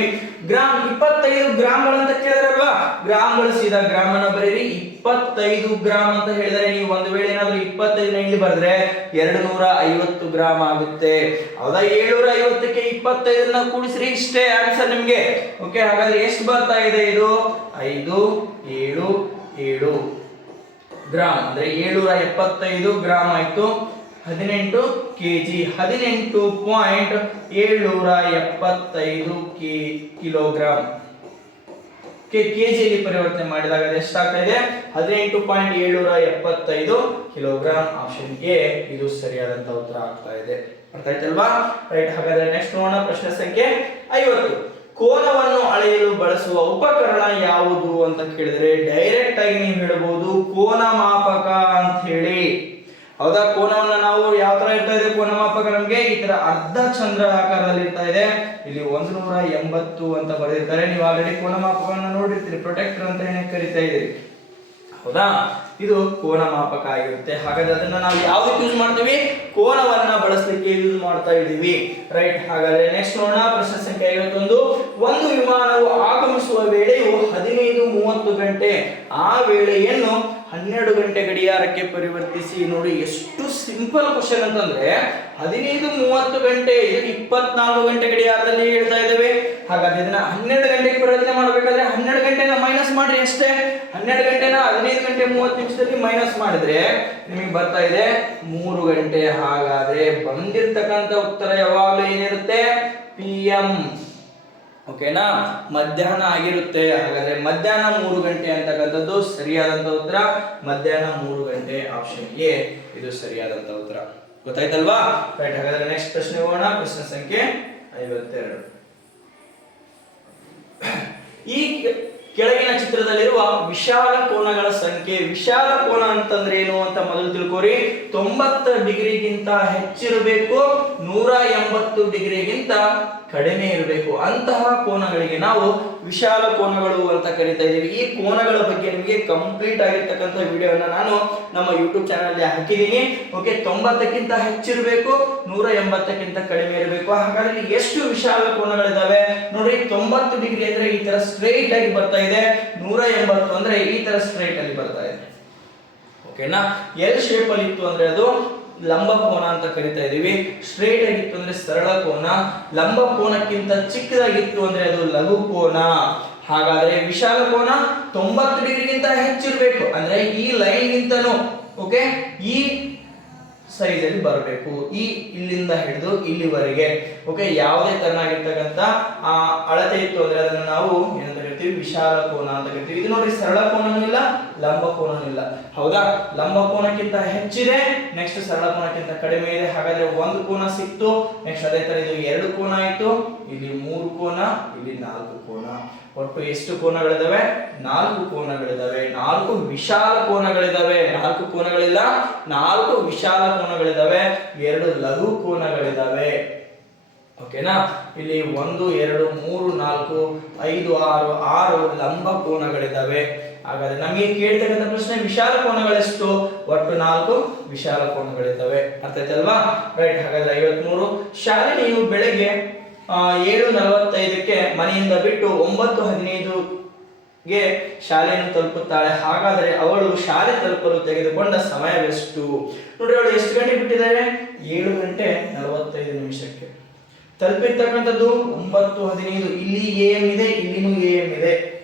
ಗ್ರಾಮ್ ಇಪ್ಪತ್ತೈದು ಗ್ರಾಮ್ಗಳಂತ ಕೇಳಿದ್ರಲ್ವಾ? ಗ್ರಾಮ್ಗಳು ಸೀದಾ ಗ್ರಾಮ್ ಅನ್ನ ಬರೀರಿ. ಇಪ್ಪತ್ತೈದು ಗ್ರಾಮ್ ಅಂತ ಹೇಳಿದರೆ ನೀವು ಒಂದು ವೇಳೆ ಏನಾದ್ರು ಇಪ್ಪತ್ತೈದನ ಇಲ್ಲಿ ಬರೆದ್ರೆ ಎರಡು ನೂರ ಐವತ್ತು ಗ್ರಾಮ್ ಆಗುತ್ತೆ. ಹೌದಾ? ಏಳ್ನೂರ ಐವತ್ತಕ್ಕೆ ಇಪ್ಪತ್ತೈದನ್ನ ಕೂಡಿಸ್ರಿ, ಇಷ್ಟೇ ಆನ್ಸರ್ ನಿಮ್ಗೆ. ಓಕೆ ಹಾಗಾದ್ರೆ ಎಷ್ಟು ಬರ್ತಾ ಇದೆ ಇದು? ಐದು, ಏಳು ಏಳು ಗ್ರಾಮ್ ಅಂದ್ರೆ ಏಳ್ನೂರ ಎಪ್ಪತ್ತೈದು ಗ್ರಾಮ್ ಆಯ್ತು. ಹದಿನೆಂಟು ಕೆ ಜಿ ಹದಿನೆಂಟು ಪಾಯಿಂಟ್ ಏಳ್ನೂರ ಎಪ್ಪತ್ತೈದು ಕೆ ಕಿಲೋಗ್ರಾಮ್ ಕೆ ಜಿಯಲ್ಲಿ ಪರಿವರ್ತನೆ ಮಾಡಿದಾಗ ಎಷ್ಟಾಗ್ತಾ ಇದೆ? ಹದಿನೆಂಟು ಪಾಯಿಂಟ್ ಏಳ್ನೂರ ಎಪ್ಪತ್ತೈದು ಕಿಲೋಗ್ರಾಮ್ ಆಪ್ಷನ್ ಎ, ಇದು ಸರಿಯಾದಂತ ಉತ್ತರ ಆಗ್ತಾ ಇದೆ. ಅರ್ಥ ಆಯ್ತಲ್ವಾ? ರೈಟ್, ಹಾಗಾದ್ರೆ ನೆಕ್ಸ್ಟ್ ನೋಡೋಣ ಪ್ರಶ್ನೆ ಸಂಖ್ಯೆ ಐವತ್ತು. ಕೋನವನ್ನು ಅಳೆಯಲು ಬಳಸುವ ಉಪಕರಣ ಯಾವುದು ಅಂತ ಕೇಳಿದ್ರೆ ಡೈರೆಕ್ಟ್ ಆಗಿ ನೀವು ಹೇಳಬಹುದು ಕೋನ ಮಾಪಕ ಅಂತ ಹೇಳಿ. ಹೌದಾ? ಕೋನವನ್ನ ನಾವು ಯಾವ ತರ ಇರ್ತಾ ಇದೆ ಕೋನ ಮಾಪಕ ನಮ್ಗೆ ಈ ತರ ಅರ್ಧ ಚಂದ್ರ ಆಕಾರದಲ್ಲಿ ಇರ್ತಾ ಇದೆ. ಇಲ್ಲಿ ಒಂದು ನೂರ ಎಂಬತ್ತು ಅಂತ ಬರೆದಿರ್ತಾರೆ. ನೀವು ಆಲ್ರೆಡಿ ಕೋನಮಾಪಕವನ್ನ ನೋಡಿರ್ತೀರಿ. ಪ್ರೊಟೆಕ್ಟರ್ ಅಂತ ಹೇಳಿ ಕರಿತಾ ಇದ್ದೀರಿ. ಹೌದಾ? ಇದು ಕೋನ ಮಾಪಕ ಆಗಿರುತ್ತೆ. ಹಾಗಾದ್ರೆ ಅದನ್ನ ನಾವು ಯಾವ್ದಕ್ಕೆ ಯೂಸ್ ಮಾಡ್ತೀವಿ? ಕೋನವನ್ನ ಬಳಸಲಿಕ್ಕೆ ಯೂಸ್ ಮಾಡ್ತಾ ಇದ್ದೀವಿ. ರೈಟ್ ಹಾಗಾದ್ರೆ ನೆಕ್ಸ್ಟ್ ನೋಡೋಣ. ಪ್ರಶ್ನೆ ಸಂಖ್ಯೆ ಐವತ್ತೊಂದು. ಒಂದು ವಿಮಾನವು ಆಗಮಿಸುವ ವೇಳೆಯು ಹದಿನೈದು ಮೂವತ್ತು ಗಂಟೆ ಆ ವೇಳೆಯನ್ನು ಹನ್ನೆರಡು ಗಂಟೆ ಗಡಿಯಾರಕ್ಕೆ ಪರಿವರ್ತಿಸಿ ನೋಡಿ ಎಷ್ಟು ಸಿಂಪಲ್ ಕ್ವಶನ್ ಅಂತಂದ್ರೆ ಹದಿನೈದು ಮೂವತ್ತು ಗಂಟೆ ಇಪ್ಪತ್ನಾಲ್ಕು ಗಂಟೆ ಗಡಿಯಾರದಲ್ಲಿ ಹೇಳ್ತಾ ಇದ್ದೇವೆ. ಹಾಗಾದ್ರೆ ಇದನ್ನ ಹನ್ನೆರಡು ಗಂಟೆಗೆ ಪರಿವರ್ತನೆ ಮಾಡಬೇಕಾದ್ರೆ ಹನ್ನೆರಡು ಗಂಟೆನ ಮೈನಸ್ ಮಾಡಿ ಅಷ್ಟೇ. ಹನ್ನೆರಡು ಗಂಟೆನ ಹದಿನೈದು ಗಂಟೆ ಮೂವತ್ತು ನಿಮಿಷದಲ್ಲಿ ಮೈನಸ್ ಮಾಡಿದ್ರೆ ನಿಮಗೆ ಬರ್ತಾ ಇದೆ ಮೂರು ಗಂಟೆ. ಹಾಗಾದ್ರೆ ಬಂದಿರ್ತಕ್ಕಂಥ ಉತ್ತರ ಯಾವಾಗಲೂ ಏನಿರುತ್ತೆ? ಪಿ ಎಂ ಓಕೆನಾ? ಮಧ್ಯಾಹ್ನ ಆಗಿರುತ್ತೆ. ಹಾಗಾದ್ರೆ ಮಧ್ಯಾಹ್ನ ಮೂರು ಗಂಟೆ ಅಂತಕ್ಕಂಥದ್ದು ಸರಿಯಾದಂತ ಉತ್ತರ. ಮಧ್ಯಾಹ್ನ ಮೂರು ಗಂಟೆ ಆಪ್ಷನ್ ಎ, ಇದು ಸರಿಯಾದಂತ ಉತ್ತರ. ಗೊತ್ತಾಯ್ತಲ್ವಾ? ರೈಟ್ ಹಾಗಾದ್ರೆ ನೆಕ್ಸ್ಟ್ ಪ್ರಶ್ನೆ ಹೋಗೋಣ. ಪ್ರಶ್ನೆ ಸಂಖ್ಯೆ ಐವತ್ತೆರಡು. ಈ ಕೆಳಗಿನ ಚಿತ್ರದಲ್ಲಿರುವ ವಿಶಾಲ ಕೋನಗಳ ಸಂಖ್ಯೆ. ವಿಶಾಲ ಕೋನ ಅಂತಂದ್ರೆ ಏನು ಅಂತ ಮೊದಲು ತಿಳ್ಕೊರಿ. ತೊಂಬತ್ತು ಡಿಗ್ರಿಗಿಂತ ಹೆಚ್ಚಿರಬೇಕು. ನೂರ ಎಂಬತ್ತು ಡಿಗ್ರಿಗಿಂತ ಕಡಿಮೆ ಇರಬೇಕು. ಅಂತಹ ಕೋನಗಳಿಗೆ ನಾವು ವಿಶಾಲ ಕೋನಗಳು ಅಂತ ಕರಿತಾ ಇದ್ದೀವಿ. ಈ ಕೋನಗಳ ಬಗ್ಗೆ ನಿಮಗೆ ಕಂಪ್ಲೀಟ್ ಆಗಿರ್ತಕ್ಕಂಥ ವಿಡಿಯೋನ ನಾನು ನಮ್ಮ ಯೂಟ್ಯೂಬ್ ಚಾನಲ್ ಹಾಕಿದ್ದೀನಿ. ಓಕೆ ತೊಂಬತ್ತಕ್ಕಿಂತ ಹೆಚ್ಚಿರಬೇಕು, ನೂರ ಎಂಬತ್ತಕ್ಕಿಂತ ಕಡಿಮೆ ಇರಬೇಕು. ಹಾಗಾದ್ರೆ ಎಷ್ಟು ವಿಶಾಲ ಕೋನಗಳಿದಾವೆ? ನೋಡಿ ತೊಂಬತ್ತು ಡಿಗ್ರಿ ಅಂದ್ರೆ ಈ ತರ ಸ್ಟ್ರೈಟ್ ಆಗಿ ಬರ್ತಾ ಇದೆ. ನೂರ ಎಂಬತ್ತು ಅಂದ್ರೆ ಈ ತರ ಸ್ಟ್ರೈಟ್ ಅಲ್ಲಿ ಬರ್ತಾ ಇದೆ. ಓಕೆನಾ ಎಲ್ ಶೇಪ್ ಅಲ್ಲಿ ಇತ್ತು ಅಂದ್ರೆ ಅದು ಲಂಬ ಕೋನ ಅಂತ ಕರಿತಾ ಇದೀವಿ. ಸ್ಟ್ರೇಟ್ ಆಗಿತ್ತು ಅಂದ್ರೆ ಸರಳ ಕೋನ. ಲಂಬ ಕೋನಕ್ಕಿಂತ ಚಿಕ್ಕದಾಗಿತ್ತು ಅಂದ್ರೆ ಅದು ಲಘು ಕೋನ. ಹಾಗಾದ್ರೆ ವಿಶಾಲ ಕೋನ ತೊಂಬತ್ತು ಡಿಗ್ರಿಗಿಂತ ಹೆಚ್ಚಿರ್ಬೇಕು. ಅಂದ್ರೆ ಈ ಲೈನ್ ಗಿಂತನೂ ಓಕೆ ಈ ಸೈಜ್ ಅಲ್ಲಿ ಬರಬೇಕು. ಈ ಇಲ್ಲಿಂದ ಹಿಡಿದು ಇಲ್ಲಿವರೆಗೆ. ಓಕೆ ಯಾವುದೇ ತರನಾಗಿರ್ತಕ್ಕಂಥ ಆ, ಅಳತೆ ಇತ್ತು ಅಂದ್ರೆ ಅದನ್ನ ನಾವು ಏನಂತ ಕರಿತೀವಿ ವಿಶಾಲ ಕೋನ ಅಂತ ಕರಿತೀವಿ ಇದು ನೋಡ್ರಿ, ಸರಳ ಕೋನನೂ ಇಲ್ಲ, ಲಂಬ ಕೋನನೂ ಇಲ್ಲ. ಹೌದಾ? ಲಂಬ ಕೋನಕ್ಕಿಂತ ಹೆಚ್ಚಿದೆ ನೆಕ್ಸ್ಟ್ ಸರಳ ಕೋನಕ್ಕಿಂತ ಕಡಿಮೆ ಇದೆ. ಹಾಗಾದ್ರೆ ಒಂದು ಕೋನ ಸಿಕ್ತು ನೆಕ್ಸ್ಟ್ ಅದೇ ತರ ಇದು ಎರಡು ಕೋನ ಆಯ್ತು. ಇಲ್ಲಿ ಮೂರು ಕೋನ, ಇಲ್ಲಿ ನಾಲ್ಕು ಕೋನ. ಒಟ್ಟು ಎಷ್ಟು ಕೋನಗಳಿದಾವೆ? ನಾಲ್ಕು ಕೋನಗಳಿದಾವೆ. ನಾಲ್ಕು ವಿಶಾಲ ಕೋನಗಳಿದಾವೆ. ನಾಲ್ಕು ಕೋನಗಳಿಲ್ಲ. ನಾಲ್ಕು ವಿಶಾಲ ಕೋನಗಳಿದಾವೆ. ಎರಡು ಲಘು ಕೋನಗಳಿದಾವೆ. ಓಕೆನಾ? ಇಲ್ಲಿ ಒಂದು, ಎರಡು, ಮೂರು, ನಾಲ್ಕು, ಐದು, ಆರು ಆರು ಲಂಬ ಕೋನಗಳಿದಾವೆ. ಹಾಗಾದ್ರೆ ನಮಗೆ ಕೇಳ್ತಕ್ಕಂಥ ಪ್ರಶ್ನೆ ವಿಶಾಲ ಕೋನಗಳೆಷ್ಟು? ಒಟ್ಟು ನಾಲ್ಕು ವಿಶಾಲ ಕೋನಗಳಿದ್ದಾವೆ ಅರ್ಥ ಆಯ್ತಲ್ವಾ ರೈಟ್, ಹಾಗಾದ್ರೆ ಐವತ್ಮೂರು. ಶಾಲಿನಿಯು ಬೆಳಗ್ಗೆ ಏಳು ನಲವತ್ತೈದಕ್ಕೆ ಮನೆಯಿಂದ ಬಿಟ್ಟು ಒಂಬತ್ತು ಹದಿನೈದುಗೆ ಶಾಲೆಯನ್ನು ತಲುಪುತ್ತಾಳೆ. ಹಾಗಾದರೆ ಅವಳು ಶಾಲೆ ತಲುಪಲು ತೆಗೆದುಕೊಂಡ ಸಮಯವೆಷ್ಟು? ನೋಡ್ರಿ ಅವಳು ಎಷ್ಟು ಗಂಟೆ ಬಿಟ್ಟಿದ್ದಾರೆ ಏಳು ಗಂಟೆ ನಲವತ್ತೈದು ನಿಮಿಷಕ್ಕೆ. ತಲುಪಿರ್ತಕ್ಕಂಥದ್ದು ಒಂಬತ್ತು ಹದಿನೈದು. ಇಲ್ಲಿ ಎ ಎಂ ಇದೆ, ಇಲ್ಲಿನೂ ಎ ಎಂ ಇದೆ.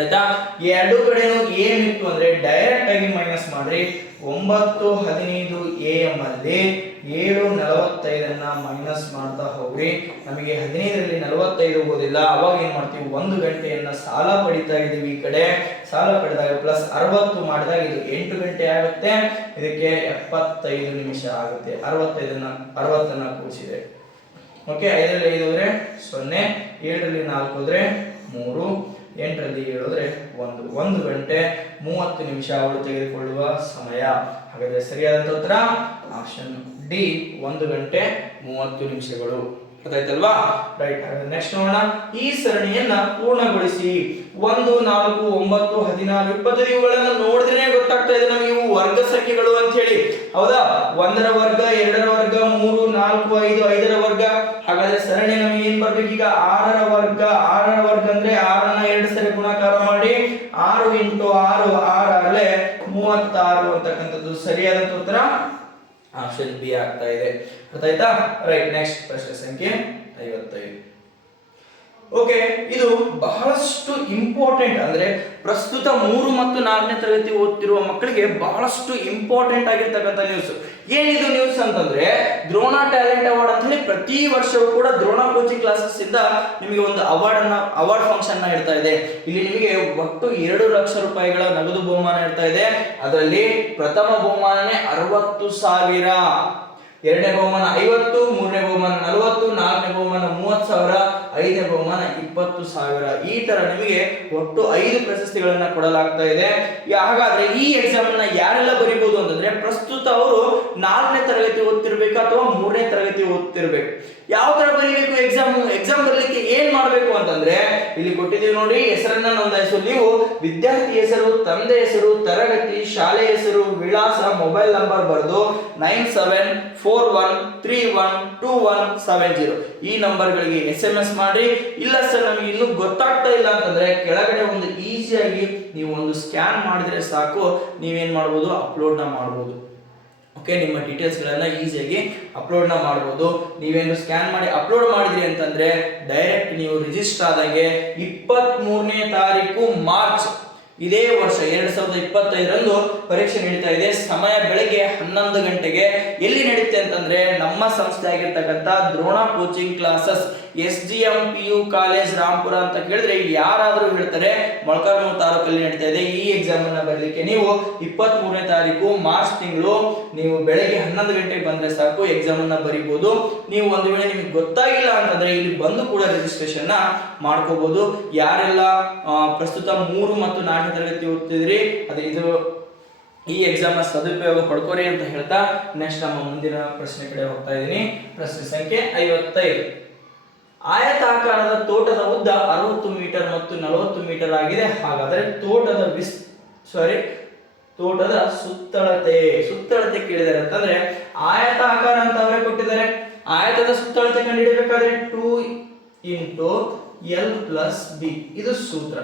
ಆಯ್ತಾ? ಎರಡು ಕಡೆನೂ ಏನ್ ಇತ್ತು ಅಂದ್ರೆ ಡೈರೆಕ್ಟ್ ಆಗಿ ಮೈನಸ್ ಮಾಡ್ರಿ. ಒಂಬತ್ತು, ಹದಿನೈದು ಎ ಎಂ ಅಲ್ಲಿ ಏಳು, ನಲವತ್ತೈದನ್ನ ಮೈನಸ್ ಮಾಡ್ತಾ ಹೋಗ್ರಿ. ನಮಗೆ ಹದಿನೈದರಲ್ಲಿ ನಲವತ್ತೈದು ಹೋಗೋದಿಲ್ಲ ಅವಾಗ ಏನ್ ಮಾಡ್ತೀವಿ? ಒಂದು ಗಂಟೆಯನ್ನ ಸಾಲ ಪಡಿತಾ ಇದೀವಿ ಈ ಕಡೆ. ಸಾಲ ಪಡೆದಾಗ ಪ್ಲಸ್ ಅರವತ್ತು ಮಾಡಿದಾಗ ಇದು ಎಂಟು ಗಂಟೆ ಆಗುತ್ತೆ. ಇದಕ್ಕೆ ಎಪ್ಪತ್ತೈದು ನಿಮಿಷ ಆಗುತ್ತೆ. ಅರವತ್ತೈದನ್ನ, ಅರವತ್ತನ್ನ ಕೂಡಿಸಿದೆ ಓಕೆ ಐದರಲ್ಲಿ ಐದು ಹೋದ್ರೆ ಸೊನ್ನೆ, ಏಳರಲ್ಲಿ ನಾಲ್ಕು ಹೋದ್ರೆ ಮೂರು ಎಂಟರಲ್ಲಿ ಹೇಳಿದ್ರೆ ಒಂದು ಒಂದು ಗಂಟೆ ಮೂವತ್ತು ನಿಮಿಷ ಅವಳು ತೆಗೆದುಕೊಳ್ಳುವ ಸಮಯ. ಹಾಗಾದ್ರೆ ಸರಿಯಾದಂತ ಉತ್ತರ ಆಪ್ಷನ್ ಡಿ ಒಂದು ಗಂಟೆ ಮೂವತ್ತು ನಿಮಿಷಗಳು. ಗೊತ್ತಾಯ್ತಲ್ವಾ? ರೈಟ್ ನೆಕ್ಸ್ಟ್ ನೋಡೋಣ. ಈ ಸರಣಿಯನ್ನ ಪೂರ್ಣಗೊಳಿಸಿ. ಒಂದು ನಾಲ್ಕು ಒಂಬತ್ತು ಹದಿನಾರು ಇಪ್ಪತ್ತು ಇವುಗಳನ್ನ ನೋಡಿದ್ರೆ ಗೊತ್ತಾಗ್ತಾ ಇದೆ ನಮಗೆ ಇವು ವರ್ಗ ಸಂಖ್ಯೆಗಳು ಅಂತ ಹೇಳಿ ಹೌದಾ? ಒಂದರ ವರ್ಗ ಎರಡರ ವರ್ಗ ಮೂರು ನಾಲ್ಕು ಐದು ಐದರ ವರ್ಗ. ಹಾಗಾದ್ರೆ ಸರಣಿ ನಮಗೆ ಏನ್ ಬರ್ಬೇಕು ಈಗ ಆರರ ವರ್ಗ. ಆರರ ವರ್ಗ ಅಂದ್ರೆ ಆರನ್ನ ಎರಡು ಸರಿ ಗುಣಾಕಾರ ಮಾಡಿ ಆರು ಇಂಟು ಆರು ಆರಲ್ಲೇ ಮೂವತ್ತಾರು ಅಂತಕ್ಕಂಥದ್ದು ಸರಿಯಾದಂತ ಉತ್ತರ. ಆಪ್ಷನ್ ಬಿ ಆಗ್ತಾ ಇದೆ. ಗೊತ್ತಾಯ್ತಾ? ರೈಟ್ ನೆಕ್ಸ್ಟ್ ಪ್ರಶ್ನೆ ಸಂಖ್ಯೆ ಐವತ್ತೈದು. ಓಕೆ ಇದು ಬಹಳಷ್ಟು ಇಂಪಾರ್ಟೆಂಟ್ ಅಂದ್ರೆ ಪ್ರಸ್ತುತ ಮೂರು ಮತ್ತು ನಾಲ್ಕನೇ ತರಗತಿ ಓದ್ತಿರುವ ಮಕ್ಕಳಿಗೆ ಬಹಳಷ್ಟು ಇಂಪಾರ್ಟೆಂಟ್ ಆಗಿರ್ತಕ್ಕಂಥ ನ್ಯೂಸ್ ಏನಿದು ನ್ಯೂಸ್ ಅಂತಂದ್ರೆ ದ್ರೋಣ ಟ್ಯಾಲೆಂಟ್ ಅವಾರ್ಡ್ ಅಂತ ಹೇಳಿ ಪ್ರತಿ ವರ್ಷವೂ ಕೂಡ ದ್ರೋಣ ಕೋಚಿಂಗ್ ಕ್ಲಾಸಸ್ ಇಂದ ನಿಮಗೆ ಒಂದು ಅವಾರ್ಡ್ ಅನ್ನ ಅವಾರ್ಡ್ ಫಂಕ್ಷನ್ ಇಡ್ತಾ ಇದೆ. ಇಲ್ಲಿ ನಿಮಗೆ ಒಟ್ಟು ಎರಡು ಲಕ್ಷ ರೂಪಾಯಿಗಳ ನಗದು ಬಹುಮಾನ ಇಡ್ತಾ ಇದೆ. ಅದರಲ್ಲಿ ಪ್ರಥಮ ಬಹುಮಾನನೇ ಅರವತ್ತು ಸಾವಿರ. ಎರಡನೇ ಬಹುಮಾನ ಐವತ್ತು, ಮೂರನೇ ಬಹುಮಾನ ನಲವತ್ತು, ನಾಲ್ಕನೇ ಬಹುಮಾನ ಮೂವತ್ತು ಸಾವಿರ, ಐದನೇ ಬಹುಮಾನ ಇಪ್ಪತ್ತು ಸಾವಿರ. ಈ ತರ ನಿಮಗೆ ಒಟ್ಟು ಐದು ಪ್ರಶಸ್ತಿಗಳನ್ನ ಕೊಡಲಾಗ್ತಾ ಇದೆ. ಹಾಗಾದ್ರೆ ಈ ಎಕ್ಸಾಮ್ ಅನ್ನ ಯಾರೆಲ್ಲ ಬರಿಬಹುದು ಅಂತಂದ್ರೆ ಪ್ರಸ್ತುತ ಅವರು ನಾಲ್ಕನೇ ತರಗತಿ ಓದ್ತಿರ್ಬೇಕು ಅಥವಾ ಮೂರನೇ ತರಗತಿ ಓದ್ತಿರ್ಬೇಕು? ಯಾವ ತರ ಬರೀಬೇಕು ಎಕ್ಸಾಮ್ ಎಕ್ಸಾಮ್ ಬರಲಿಕ್ಕೆ ಏನ್ ಮಾಡಬೇಕು ಅಂತಂದ್ರೆ, ಇಲ್ಲಿ ಕೊಟ್ಟಿದ್ದೀವಿ ನೋಡಿ, ಹೆಸರನ್ನ ನೋಂದಾಯಿಸು. ನೀವು ವಿದ್ಯಾರ್ಥಿ ಹೆಸರು, ತಂದೆ ಹೆಸರು, ತರಗತಿ, ಶಾಲೆ ಹೆಸರು, ವಿಳಾಸ ಮೊಬೈಲ್ ನಂಬರ್ ಬರೆದು nine seven four one three one two one seven zero ಈ ನಂಬರ್ಗಳಿಗೆ ಎಸ್ ಎಂ ಎಸ್ ಮಾಡಿ ಇಲ್ಲ ಸರ್, ನಮಗೆ ಇನ್ನೂ ಗೊತ್ತಾಗ್ತಾ ಇಲ್ಲ ಅಂತಂದ್ರೆ, ಕೆಳಗಡೆ ಒಂದು ಈಸಿಯಾಗಿ ನೀವು ಒಂದು ಸ್ಕ್ಯಾನ್ ಮಾಡಿದ್ರೆ ಸಾಕು. ನೀವೇನ್ ಮಾಡ್ಬೋದು? ಅಪ್ಲೋಡ್ನ ಮಾಡ್ಬೋದು. ಓಕೆ, ನಿಮ್ಮ ಡೀಟೇಲ್ಸ್ಗಳನ್ನ ಈಸಿಯಾಗಿ ಅಪ್ಲೋಡ್ನ ಮಾಡ್ಬೋದು. ನೀವೇನು ಸ್ಕ್ಯಾನ್ ಮಾಡಿ ಅಪ್ಲೋಡ್ ಮಾಡಿದ್ರಿ ಅಂತಂದ್ರೆ ಡೈರೆಕ್ಟ್ ನೀವು ರಿಜಿಸ್ಟರ್ ಆದಾಗೆ ಇಪ್ಪತ್ತ್ ಮೂರನೇ ತಾರೀಕು ಮಾರ್ಚ್ ಇದೇ ವರ್ಷ, ಎರಡ್ ಸಾವಿರದ ಇಪ್ಪತ್ತೈದರಂದು ಪರೀಕ್ಷೆ ನಡೀತಾ ಇದೆ. ಸಮಯ ಬೆಳಗ್ಗೆ ಹನ್ನೊಂದು ಗಂಟೆಗೆ. ಎಲ್ಲಿ ನಡೀತೆ ಅಂತಂದ್ರೆ ನಮ್ಮ ಸಂಸ್ಥೆ ಆಗಿರ್ತಕ್ಕಂಥ Drona coaching classes S G M P U college Rampur ಅಂತ ಕೇಳಿದ್ರೆ ಯಾರಾದರೂ ಹೇಳ್ತಾರೆ, ಮೊಳಕಾಲ್ಮೂರು ತಾಲೂಕಲ್ಲಿ ನಡೀತಾ ಇದೆ. ಈ ಎಕ್ಸಾಮ್ ಅನ್ನ ಬರಲಿಕ್ಕೆ ನೀವು ಇಪ್ಪತ್ತ್ ಮೂರನೇ ತಾರೀಕು ಮಾರ್ಚ್ ತಿಂಗಳು ನೀವು ಬೆಳಗ್ಗೆ ಹನ್ನೊಂದು ಗಂಟೆಗೆ ಬಂದ್ರೆ ಸಾಕು ಎಕ್ಸಾಮ್ ಅನ್ನ ಬರೀಬಹುದು ನೀವು ಒಂದು ವೇಳೆ ನಿಮಗೆ ಗೊತ್ತಾಗಿಲ್ಲ ಅಂತಂದ್ರೆ ಇಲ್ಲಿ ಬಂದು ಕೂಡ ರಿಜಿಸ್ಟ್ರೇಷನ್ ಮಾಡ್ಕೋಬಹುದು ಯಾರೆಲ್ಲ ಪ್ರಸ್ತುತ ಮೂರು ಮತ್ತು ನಾಲ್ಕನೇ ತರಗತಿ ಓದ್ತಿದ್ರಿ, ಅದೇ ಇದು ಈ ಎಕ್ಸಾಮ್ನ ಸದುಪಯೋಗ ಪಡ್ಕೋರಿ ಅಂತ ಹೇಳ್ತಾ ನೆಕ್ಸ್ಟ್ ನಮ್ಮ ಮುಂದಿನ ಪ್ರಶ್ನೆ ಕಡೆ ಹೋಗ್ತಾ ಇದ್ದೀನಿ. ಪ್ರಶ್ನೆ ಸಂಖ್ಯೆ ಐವತ್ತೈದು. ಆಯತಾಕಾರದ ತೋಟದ ಉದ್ದ ಅರವತ್ತು ಮೀಟರ್ ಮತ್ತು ನಲವತ್ತು ಮೀಟರ್ ಆಗಿದೆ. ಹಾಗಾದರೆ ತೋಟದ ವಿಸ್ ಸಾರಿ ತೋಟದ ಸುತ್ತಳತೆ ಸುತ್ತಳತೆ ಕೇಳಿದ್ದಾರೆ ಅಂತಂದ್ರೆ ಆಯತಾಕಾರ ಅಂತ ಅವರೇ ಕೊಟ್ಟಿದ್ದಾರೆ. ಆಯತದ ಸುತ್ತಳತೆ ಕಂಡುಹಿಡಿಯಬೇಕಾದ್ರೆ two into L plus B ಇದು ಸೂತ್ರ.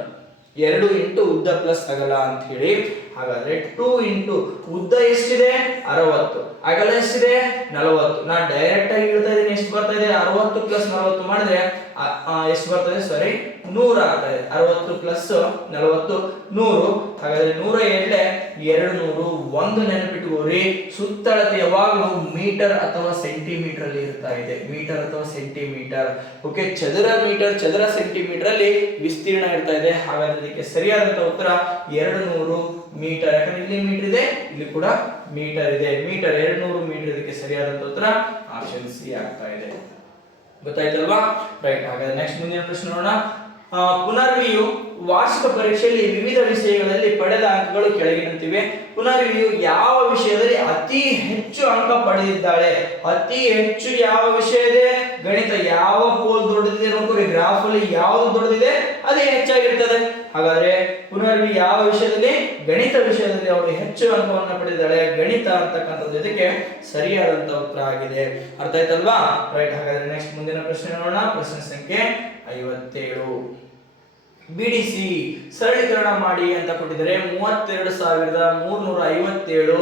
ಎರಡು ಇಂಟು ಉದ್ದ ಪ್ಲಸ್ ಅಗಲ ಅಂತ ಹೇಳಿ ಹಾಗಾದ್ರೆ ಟೂ ಇಂಟು ಉದ್ದ ಎಷ್ಟಿದೆ? ಅರವತ್ತು. ಅಗಲ ಎಷ್ಟಿದೆ? ನಲವತ್ತು. ನಾ ಡೈರೆಕ್ಟ್ ಆಗಿ ಹೇಳ್ತಾ ಇದ್ದೀನಿ, ಎಷ್ಟು ಬರ್ತಾ ಇದೆ? ಅರವತ್ತು ಪ್ಲಸ್ ನಲವತ್ತು ಮಾಡಿದ್ರೆ ಎಷ್ಟು ಬರ್ತದೆ ಸಾರಿ ನೂರ ಆಗ್ತಾ ಇದೆ. ಅರವತ್ತು ಪ್ಲಸ್ ನಲವತ್ತು, ನೂರು. ಹಾಗಾದ್ರೆ ನೂರ ಏಳೆ ಎರಡು ನೂರು ಒಂದು ನೆನಪಿಟ್ಟುಕೋರಿ ಸುತ್ತಳತೆ ಯಾವಾಗಲೂ ಮೀಟರ್ ಅಥವಾ ಸೆಂಟಿಮೀಟರ್ ಅಲ್ಲಿ ಇರ್ತಾ ಇದೆ. ಮೀಟರ್ ಅಥವಾ ಸೆಂಟಿಮೀಟರ್ ಓಕೆ ಚದರ ಮೀಟರ್, ಚದರ ಸೆಂಟಿಮೀಟರ್ ಅಲ್ಲಿ ವಿಸ್ತೀರ್ಣ ಇರ್ತಾ ಇದೆ. ಹಾಗಾದ್ರೆ ಇದಕ್ಕೆ ಸರಿಯಾದಂತ ಉತ್ತರ ಎರಡು ನೂರು ಮೀಟರ್, ಯಾಕಂದ್ರೆ ಇಲ್ಲಿ ಮೀಟರ್ ಇದೆ, ಇಲ್ಲಿ ಕೂಡ ಮೀಟರ್ ಇದೆ. ಮೀಟರ್ ಎರಡು ನೂರು ಮೀಟರ್ ಇದಕ್ಕೆ ಸರಿಯಾದಂತ ಉತ್ತರ ಆಪ್ಷನ್ ಸಿ ಆಗ್ತಾ ಇದೆ. ಗೊತ್ತಾಯ್ತಲ್ವಾ? ರೈಟ್ ಹಾಗಾದ್ರೆ ನೆಕ್ಸ್ಟ್ ಮುಂದಿನ ಪ್ರಶ್ನೆ ನೋಡೋಣ. ಪುನರ್ವಿಯು ವಾರ್ಷಿಕ ಪರೀಕ್ಷೆಯಲ್ಲಿ ವಿವಿಧ ವಿಷಯಗಳಲ್ಲಿ ಪಡೆದ ಅಂಕಗಳು ಕೆಳಗಿನಂತಿವೆ. ಪುನರ್ವಿಯು ಯಾವ ವಿಷಯದಲ್ಲಿ ಅತಿ ಹೆಚ್ಚು ಅಂಕ ಪಡೆದಿದ್ದಾಳೆ? ಅತಿ ಹೆಚ್ಚು ಯಾವ ವಿಷಯ ಇದೆ? ಗಣಿತ ಯಾವ ಪೋಲ್ ದೊಡ್ಡದಿದೆ ನೋಡ್ಕೊರಿ ಗ್ರಾಫ್ ಅಲ್ಲಿ ಯಾವ್ದು ದೊಡ್ಡದಿದೆ? ಅದೇ ಹೆಚ್ಚಾಗಿರ್ತದೆ. ಹಾಗಾದ್ರೆ ಪುನರ್ವಿ ಯಾವ ವಿಷಯದಲ್ಲಿ? ಗಣಿತ ವಿಷಯದಲ್ಲಿ ಅವಳು ಹೆಚ್ಚು ಅಂಕವನ್ನು ಪಡೆದಿದ್ದಾಳೆ. ಗಣಿತ ಅಂತಕ್ಕಂಥದ್ದು ಇದಕ್ಕೆ ಸರಿಯಾದಂತ ಉತ್ತರ ಆಗಿದೆ. ಅರ್ಥ ಆಯ್ತಲ್ವಾ? ರೈಟ್ ಹಾಗಾದ್ರೆ ನೆಕ್ಸ್ಟ್ ಮುಂದಿನ ಪ್ರಶ್ನೆ ನೋಡೋಣ. ಪ್ರಶ್ನೆ ಸಂಖ್ಯೆ ಐವತ್ತೇಳು. ಬಿಡಿಸಿ ಸರಳೀಕರಣ ಮಾಡಿ ಅಂತ ಕೊಟ್ಟಿದ್ದಾರೆ. ಮೂವತ್ತೆರಡು ಸಾವಿರದ ಮೂರ್ನೂರ ಐವತ್ತೇಳು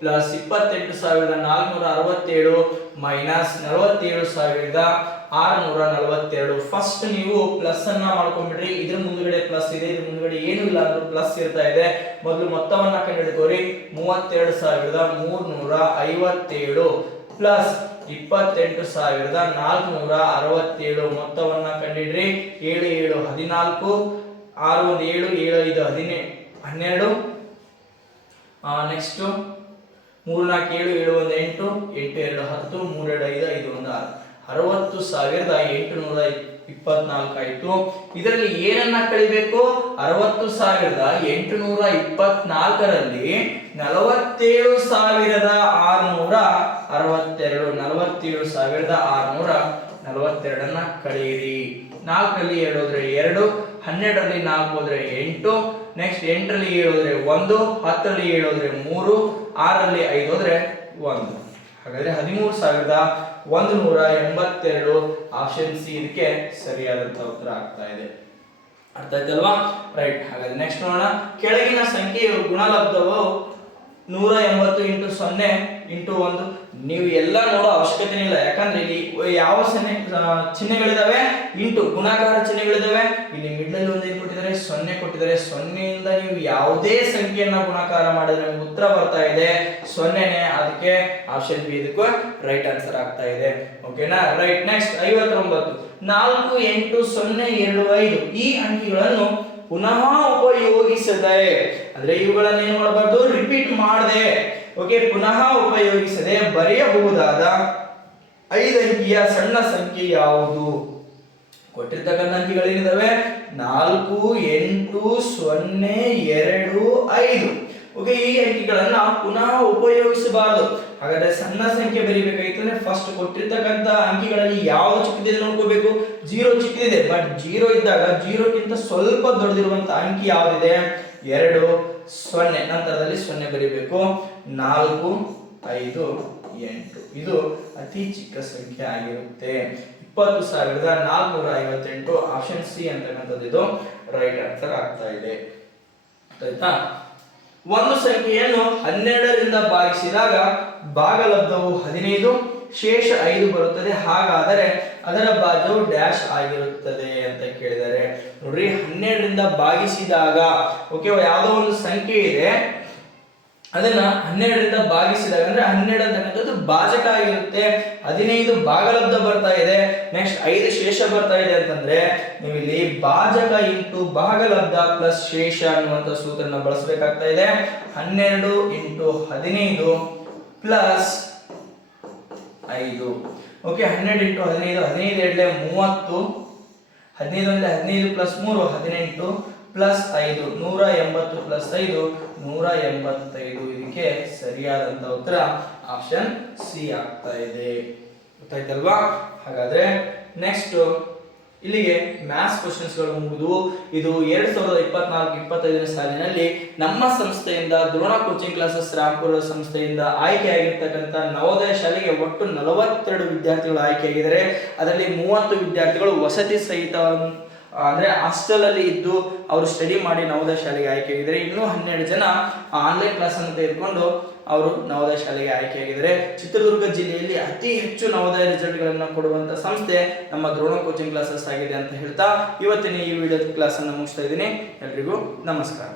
ಪ್ಲಸ್ ಇಪ್ಪತ್ತೆಂಟು ಸಾವಿರದ ನಾಲ್ಕುನೂರ ಅರವತ್ತೇಳು ಮೈನಸ್ ನಲವತ್ತೇಳು ಸಾವಿರದ ಆರುನೂರ ನಲವತ್ತೆರಡು ಫಸ್ಟ್ ನೀವು ಪ್ಲಸ್ ಅನ್ನ ಮಾಡ್ಕೊಂಡ್ಬಿಡ್ರಿ. ಇದ್ರ ಮುಂದ್ಗಡೆ ಪ್ಲಸ್ ಇದೆ, ಇದ್ರ ಮುಂದ್ಗಡೆ ಏನು ಇಲ್ಲ ಅಂದ್ರೂ ಪ್ಲಸ್ ಇರ್ತಾ ಇದೆ. ಮೊದಲು ಮೊತ್ತವನ್ನ ಕಂಡುಹಿಡ್ಕೋರಿ ಮೂವತ್ತೆರಡು ಸಾವಿರದ ಮೂರ್ನೂರ ಐವತ್ತೇಳು ಪ್ಲಸ್ ಇಪ್ಪತ್ತೆಂಟು ಸಾವಿರದ ನಾಲ್ಕುನೂರ ಅರವತ್ತೇಳು ಮೊತ್ತವನ್ನ ಕಂಡಿಡ್ರಿ ಏಳು ಏಳು ಹದಿನಾಲ್ಕು, ಆರು ಒಂದು ಏಳು ಏಳು ಐದು ಹದಿನೇ, ಹನ್ನೆರಡು. ನೆಕ್ಸ್ಟ್ ಮೂರು ನಾಲ್ಕು ಏಳು ಏಳು ಒಂದು ಎಂಟು ಎಂಟು ಎರಡು ಹತ್ತು ಮೂರೆರಡು ಐದು ಐದು ಒಂದು ಆರು. ಅರವತ್ತು ಸಾವಿರದ ಎಂಟುನೂರ ಇಪ್ಪತ್ನಾಲ್ಕು ಆಯ್ತು. ಇದರಲ್ಲಿ ಏನನ್ನ ಕಳಿಬೇಕು? ಅರವತ್ತು ಸಾವಿರದ ಎಂಟುನೂರ ಇಪ್ಪತ್ನಾಲ್ಕರಲ್ಲಿ ನಲವತ್ತೇಳು ಸಾವಿರದ ಆರುನೂರ ಅರವತ್ತೆರಡು, ನಲವತ್ತೇಳು ಸಾವಿರದ ಆರುನೂರ ನಲವತ್ತೆರಡನ್ನ ಕಳೆಯಿರಿ. ನಾಲ್ಕರಲ್ಲಿ ಎರಡು ಹೋದ್ರೆ ಎರಡು, ಹನ್ನೆರಡರಲ್ಲಿ ನಾಲ್ಕು ಹೋದ್ರೆ ಎಂಟು ನೆಕ್ಸ್ಟ್ ಎಂಟರಲ್ಲಿ ಏಳು ಹೋದ್ರೆ ಒಂದು, ಹತ್ತರಲ್ಲಿ ಏಳು ಹೋದ್ರೆ ಮೂರು ಆರಲ್ಲಿ ಐದು ಹೋದ್ರೆ ಒಂದು. ಹಾಗಾದ್ರೆ ಹದಿಮೂರು ಸಾವಿರದ ಒಂದು ನೂರ ಎಂಬತ್ತೆರಡು ಆಪ್ಷನ್ ಸಿ ಇದಕ್ಕೆ ಸರಿಯಾದಂತ ಉತ್ತರ ಆಗ್ತಾ ಇದೆ. ಅರ್ಥ ಆಯ್ತಲ್ವಾ? ರೈಟ್ ಹಾಗಾದ್ರೆ ನೆಕ್ಸ್ಟ್ ನೋಡೋಣ. ಕೆಳಗಿನ ಸಂಖ್ಯೆಯು ಗುಣಲಬ್ಧವು ನೂರ ಎಂಬತ್ತು ಇಂಟು ಸೊನ್ನೆ. ಇಂಟು ಒಂದು. ನೀವು ಎಲ್ಲ ನೋಡೋ ಅವಶ್ಯಕತೆ ಇಲ್ಲ. ಯಾಕಂದ್ರೆ ಇಲ್ಲಿ ಯಾವ ಸನ್ನೆ ಚಿಹ್ನೆಗಳಿದಾವೆ? ಇಂಟು ಗುಣಾಕಾರ ಚಿಹ್ನೆಗಳಿದಾವೆ. ಇಲ್ಲಿ ಮಿಡ್ಲಲ್ಲಿ ಒಂದು ಏನು ಕೊಟ್ಟಿದ್ದಾರೆ? ಸೊನ್ನೆ ಕೊಟ್ಟಿದ್ದಾರೆ. ಸೊನ್ನೆಯಿಂದ ನೀವು ಯಾವುದೇ ಸಂಖ್ಯೆಯನ್ನ ಗುಣಾಕಾರ ಮಾಡಿದ್ರೆ ನಿಮ್ಗೆ ಉತ್ತರ ಬರ್ತಾ ಇದೆ. ಸೊನ್ನೆನೆ, ಅದಕ್ಕೆ ಆಪ್ಷನ್ ಬಿ ಇದಕ್ಕೂ ರೈಟ್ ಆನ್ಸರ್ ಆಗ್ತಾ ಇದೆ. ಓಕೆನಾ ರೈಟ್ ನೆಕ್ಸ್ಟ್ ಐವತ್ತೊಂಬತ್ತು. ನಾಲ್ಕು, ಎಂಟು, ಸೊನ್ನೆ, ಎರಡು, ಐದು. ಈ ಅಂಕಿಗಳನ್ನು ಪುನಃ ಉಪಯೋಗಿಸದೆ, ಅಂದ್ರೆ ಇವುಗಳನ್ನು ಏನು ಮಾಡಬಾರ್ದು? ರಿಪೀಟ್ ಮಾಡದೆ. ಓಕೆ, ಪುನಃ ಉಪಯೋಗಿಸದೆ ಬರೆಯಬಹುದಾದ ಐದು ಅಂಕಿಯ ಸಣ್ಣ ಸಂಖ್ಯೆ ಯಾವುದು? ಕೊಟ್ಟಿರ್ತಕ್ಕಂಥ ಅಂಕಿಗಳೇನಿದಾವೆ ನಾಲ್ಕು, ಎಂಟು, ಸೊನ್ನೆ, ಎರಡು, ಐದು. ಓಕೆ, ಈ ಅಂಕಿಗಳನ್ನ ಪುನಃ ಉಪಯೋಗಿಸಬಾರದು. ಹಾಗಾದ್ರೆ ಸಣ್ಣ ಸಂಖ್ಯೆ ಬರಿಬೇಕಾಗಿತ್ತಂದ್ರೆ ಫಸ್ಟ್ ಕೊಟ್ಟಿರ್ತಕ್ಕಂಥ ಅಂಕಿಗಳಲ್ಲಿ ಯಾವ ಚಿಕ್ಕದಿದೆ ನೋಡ್ಕೋಬೇಕು. ಜೀರೋ ಚಿಕ್ಕದಿದೆ ಬಟ್ ಜೀರೋ ಇದ್ದಾಗ ಜೀರೋಕ್ಕಿಂತ ಸ್ವಲ್ಪ ದೊಡ್ಡದಿರುವಂತಹ ಅಂಕಿ ಯಾವ್ದಿದೆ? ಎರಡು ಸೊನ್ನೆ, ನಂತರದಲ್ಲಿ ಸೊನ್ನೆ ಬರೀಬೇಕು. ನಾಲ್ಕು, ಐದು, ಎಂಟು. ಇದು ಅತಿ ಚಿಕ್ಕ ಸಂಖ್ಯೆ ಆಗಿರುತ್ತೆ. ಇಪ್ಪತ್ತು ಸಾವಿರದ ನಾಲ್ಕುನೂರ ಐವತ್ತೆಂಟು ಆಪ್ಷನ್ ಸಿ ಅಂತಕ್ಕಂಥದ್ದು ಇದು. ರೈಟ್ ಆನ್ಸರ್ ಆಗ್ತಾ ಇದೆ. ಆಯ್ತಾ? ಒಂದು ಸಂಖ್ಯೆಯನ್ನು ಹನ್ನೆರಡರಿಂದ ಭಾಗಿಸಿದಾಗ ಭಾಗಲಬ್ಧವು ಹದಿನೈದು ಶೇಷ ಐದು ಬರುತ್ತದೆ. ಹಾಗಾದರೆ ಅದರ ಬಾಜು ಡ್ಯಾಶ್ ಆಗಿರುತ್ತದೆ ಅಂತ ಕೇಳಿದ್ದಾರೆ ನೋಡ್ರಿ, ಹನ್ನೆರಡರಿಂದ ಭಾಗಿಸಿದಾಗ ಓಕೆ ಯಾವುದೋ ಒಂದು ಸಂಖ್ಯೆ ಇದೆ. ಅದನ್ನ ಹನ್ನೆರಡರಿಂದ ಭಾಗಿಸಿದಾಗ, ಅಂದ್ರೆ ಹನ್ನೆರಡು ಅಂತಕ್ಕಂಥದ್ದು ಭಾಜಕ ಆಗಿರುತ್ತೆ. ಹದಿನೈದು ಭಾಗಲಬ್ಧ ಬರ್ತಾ ಇದೆ. ನೆಕ್ಸ್ಟ್ ಐದು ಶೇಷ ಬರ್ತಾ ಇದೆ ಅಂತಂದ್ರೆ ನೀವು ಇಲ್ಲಿ ಭಾಜಕ ಇಂಟು ಭಾಗಲಬ್ಧ ಪ್ಲಸ್ ಶೇಷ ಅನ್ನುವಂಥ ಸೂತ್ರನ ಬಳಸಬೇಕಾಗ್ತಾ ಇದೆ. ಹನ್ನೆರಡು ಇಂಟು ಹದಿನೈದು ಪ್ಲಸ್ ಐದು. ಓಕೆ ಹನ್ನೆರಡು ಇಂಟು ಹದಿನೈದು ಹದಿನೈದು ಎರಡಲೆ ಮೂವತ್ತು, ಹದಿನೈದು ಅಂದ್ರೆ ಹದಿನೈದು ಪ್ಲಸ್ ಮೂರು, ಹದಿನೆಂಟು ಪ್ಲಸ್ ಐದು, ನೂರ ಎಂಬತ್ತು ಪ್ಲಸ್ ಐದು, ನೂರ ಎಂಬತ್ತೈದು. ಇದಕ್ಕೆ ಸರಿಯಾದಂತ ಉತ್ತರ ಆಪ್ಷನ್ ಸಿ ಆಗ್ತಾ ಇದೆ. ಗೊತ್ತಾಯ್ತಲ್ವಾ? ಹಾಗಾದ್ರೆ ನೆಕ್ಸ್ಟ್ ಇಲ್ಲಿಗೆ ಮ್ಯಾಥ್ಸ್ ಕ್ವಶನ್ಸ್ಗಳು ಮುಗಿದು, ಇದು ಎರಡ್ ಸಾವಿರದ ಇಪ್ಪತ್ನಾಲ್ಕು, ಇಪ್ಪತ್ತೈದನೇ ಸಾಲಿನಲ್ಲಿ ನಮ್ಮ ಸಂಸ್ಥೆಯಿಂದ ದ್ರೋಣ ಕೋಚಿಂಗ್ ಕ್ಲಾಸಸ್ ರಾಂಪುರ ಸಂಸ್ಥೆಯಿಂದ ಆಯ್ಕೆಯಾಗಿರ್ತಕ್ಕಂಥ ನವೋದಯ ಶಾಲೆಗೆ ಒಟ್ಟು ನಲವತ್ತೆರಡು ವಿದ್ಯಾರ್ಥಿಗಳು ಆಯ್ಕೆಯಾಗಿದ್ದಾರೆ ಅದರಲ್ಲಿ ಮೂವತ್ತು ವಿದ್ಯಾರ್ಥಿಗಳು ವಸತಿ ಸಹಿತ, ಅಂದ್ರೆ ಹಾಸ್ಟೆಲ್ ಅಲ್ಲಿ ಇದ್ದು ಅವರು ಸ್ಟಡಿ ಮಾಡಿ ನವೋದಯ ಶಾಲೆಗೆ ಆಯ್ಕೆಯಾಗಿದ್ದಾರೆ ಇನ್ನೂ ಹನ್ನೆರಡು ಜನ ಆನ್ಲೈನ್ ಕ್ಲಾಸ್ ಅನ್ನು ತೆಗೆದುಕೊಂಡು ಅವರು ನವೋದಯ ಶಾಲೆಗೆ ಆಯ್ಕೆಯಾಗಿದ್ದಾರೆ. ಚಿತ್ರದುರ್ಗ ಜಿಲ್ಲೆಯಲ್ಲಿ ಅತಿ ಹೆಚ್ಚು ನವೋದಯ ರಿಸಲ್ಟ್ಗಳನ್ನು ಕೊಡುವಂತ ಸಂಸ್ಥೆ ನಮ್ಮ ದ್ರೋಣ ಕೋಚಿಂಗ್ ಕ್ಲಾಸಸ್ ಆಗಿದೆ ಅಂತ ಹೇಳ್ತಾ ಇವತ್ತಿನ ಈ ವಿಡಿಯೋ ಕ್ಲಾಸ್ ಅನ್ನು ಮುಗಿಸ್ತಾ ಇದ್ದೀನಿ. ಎಲ್ರಿಗೂ ನಮಸ್ಕಾರ.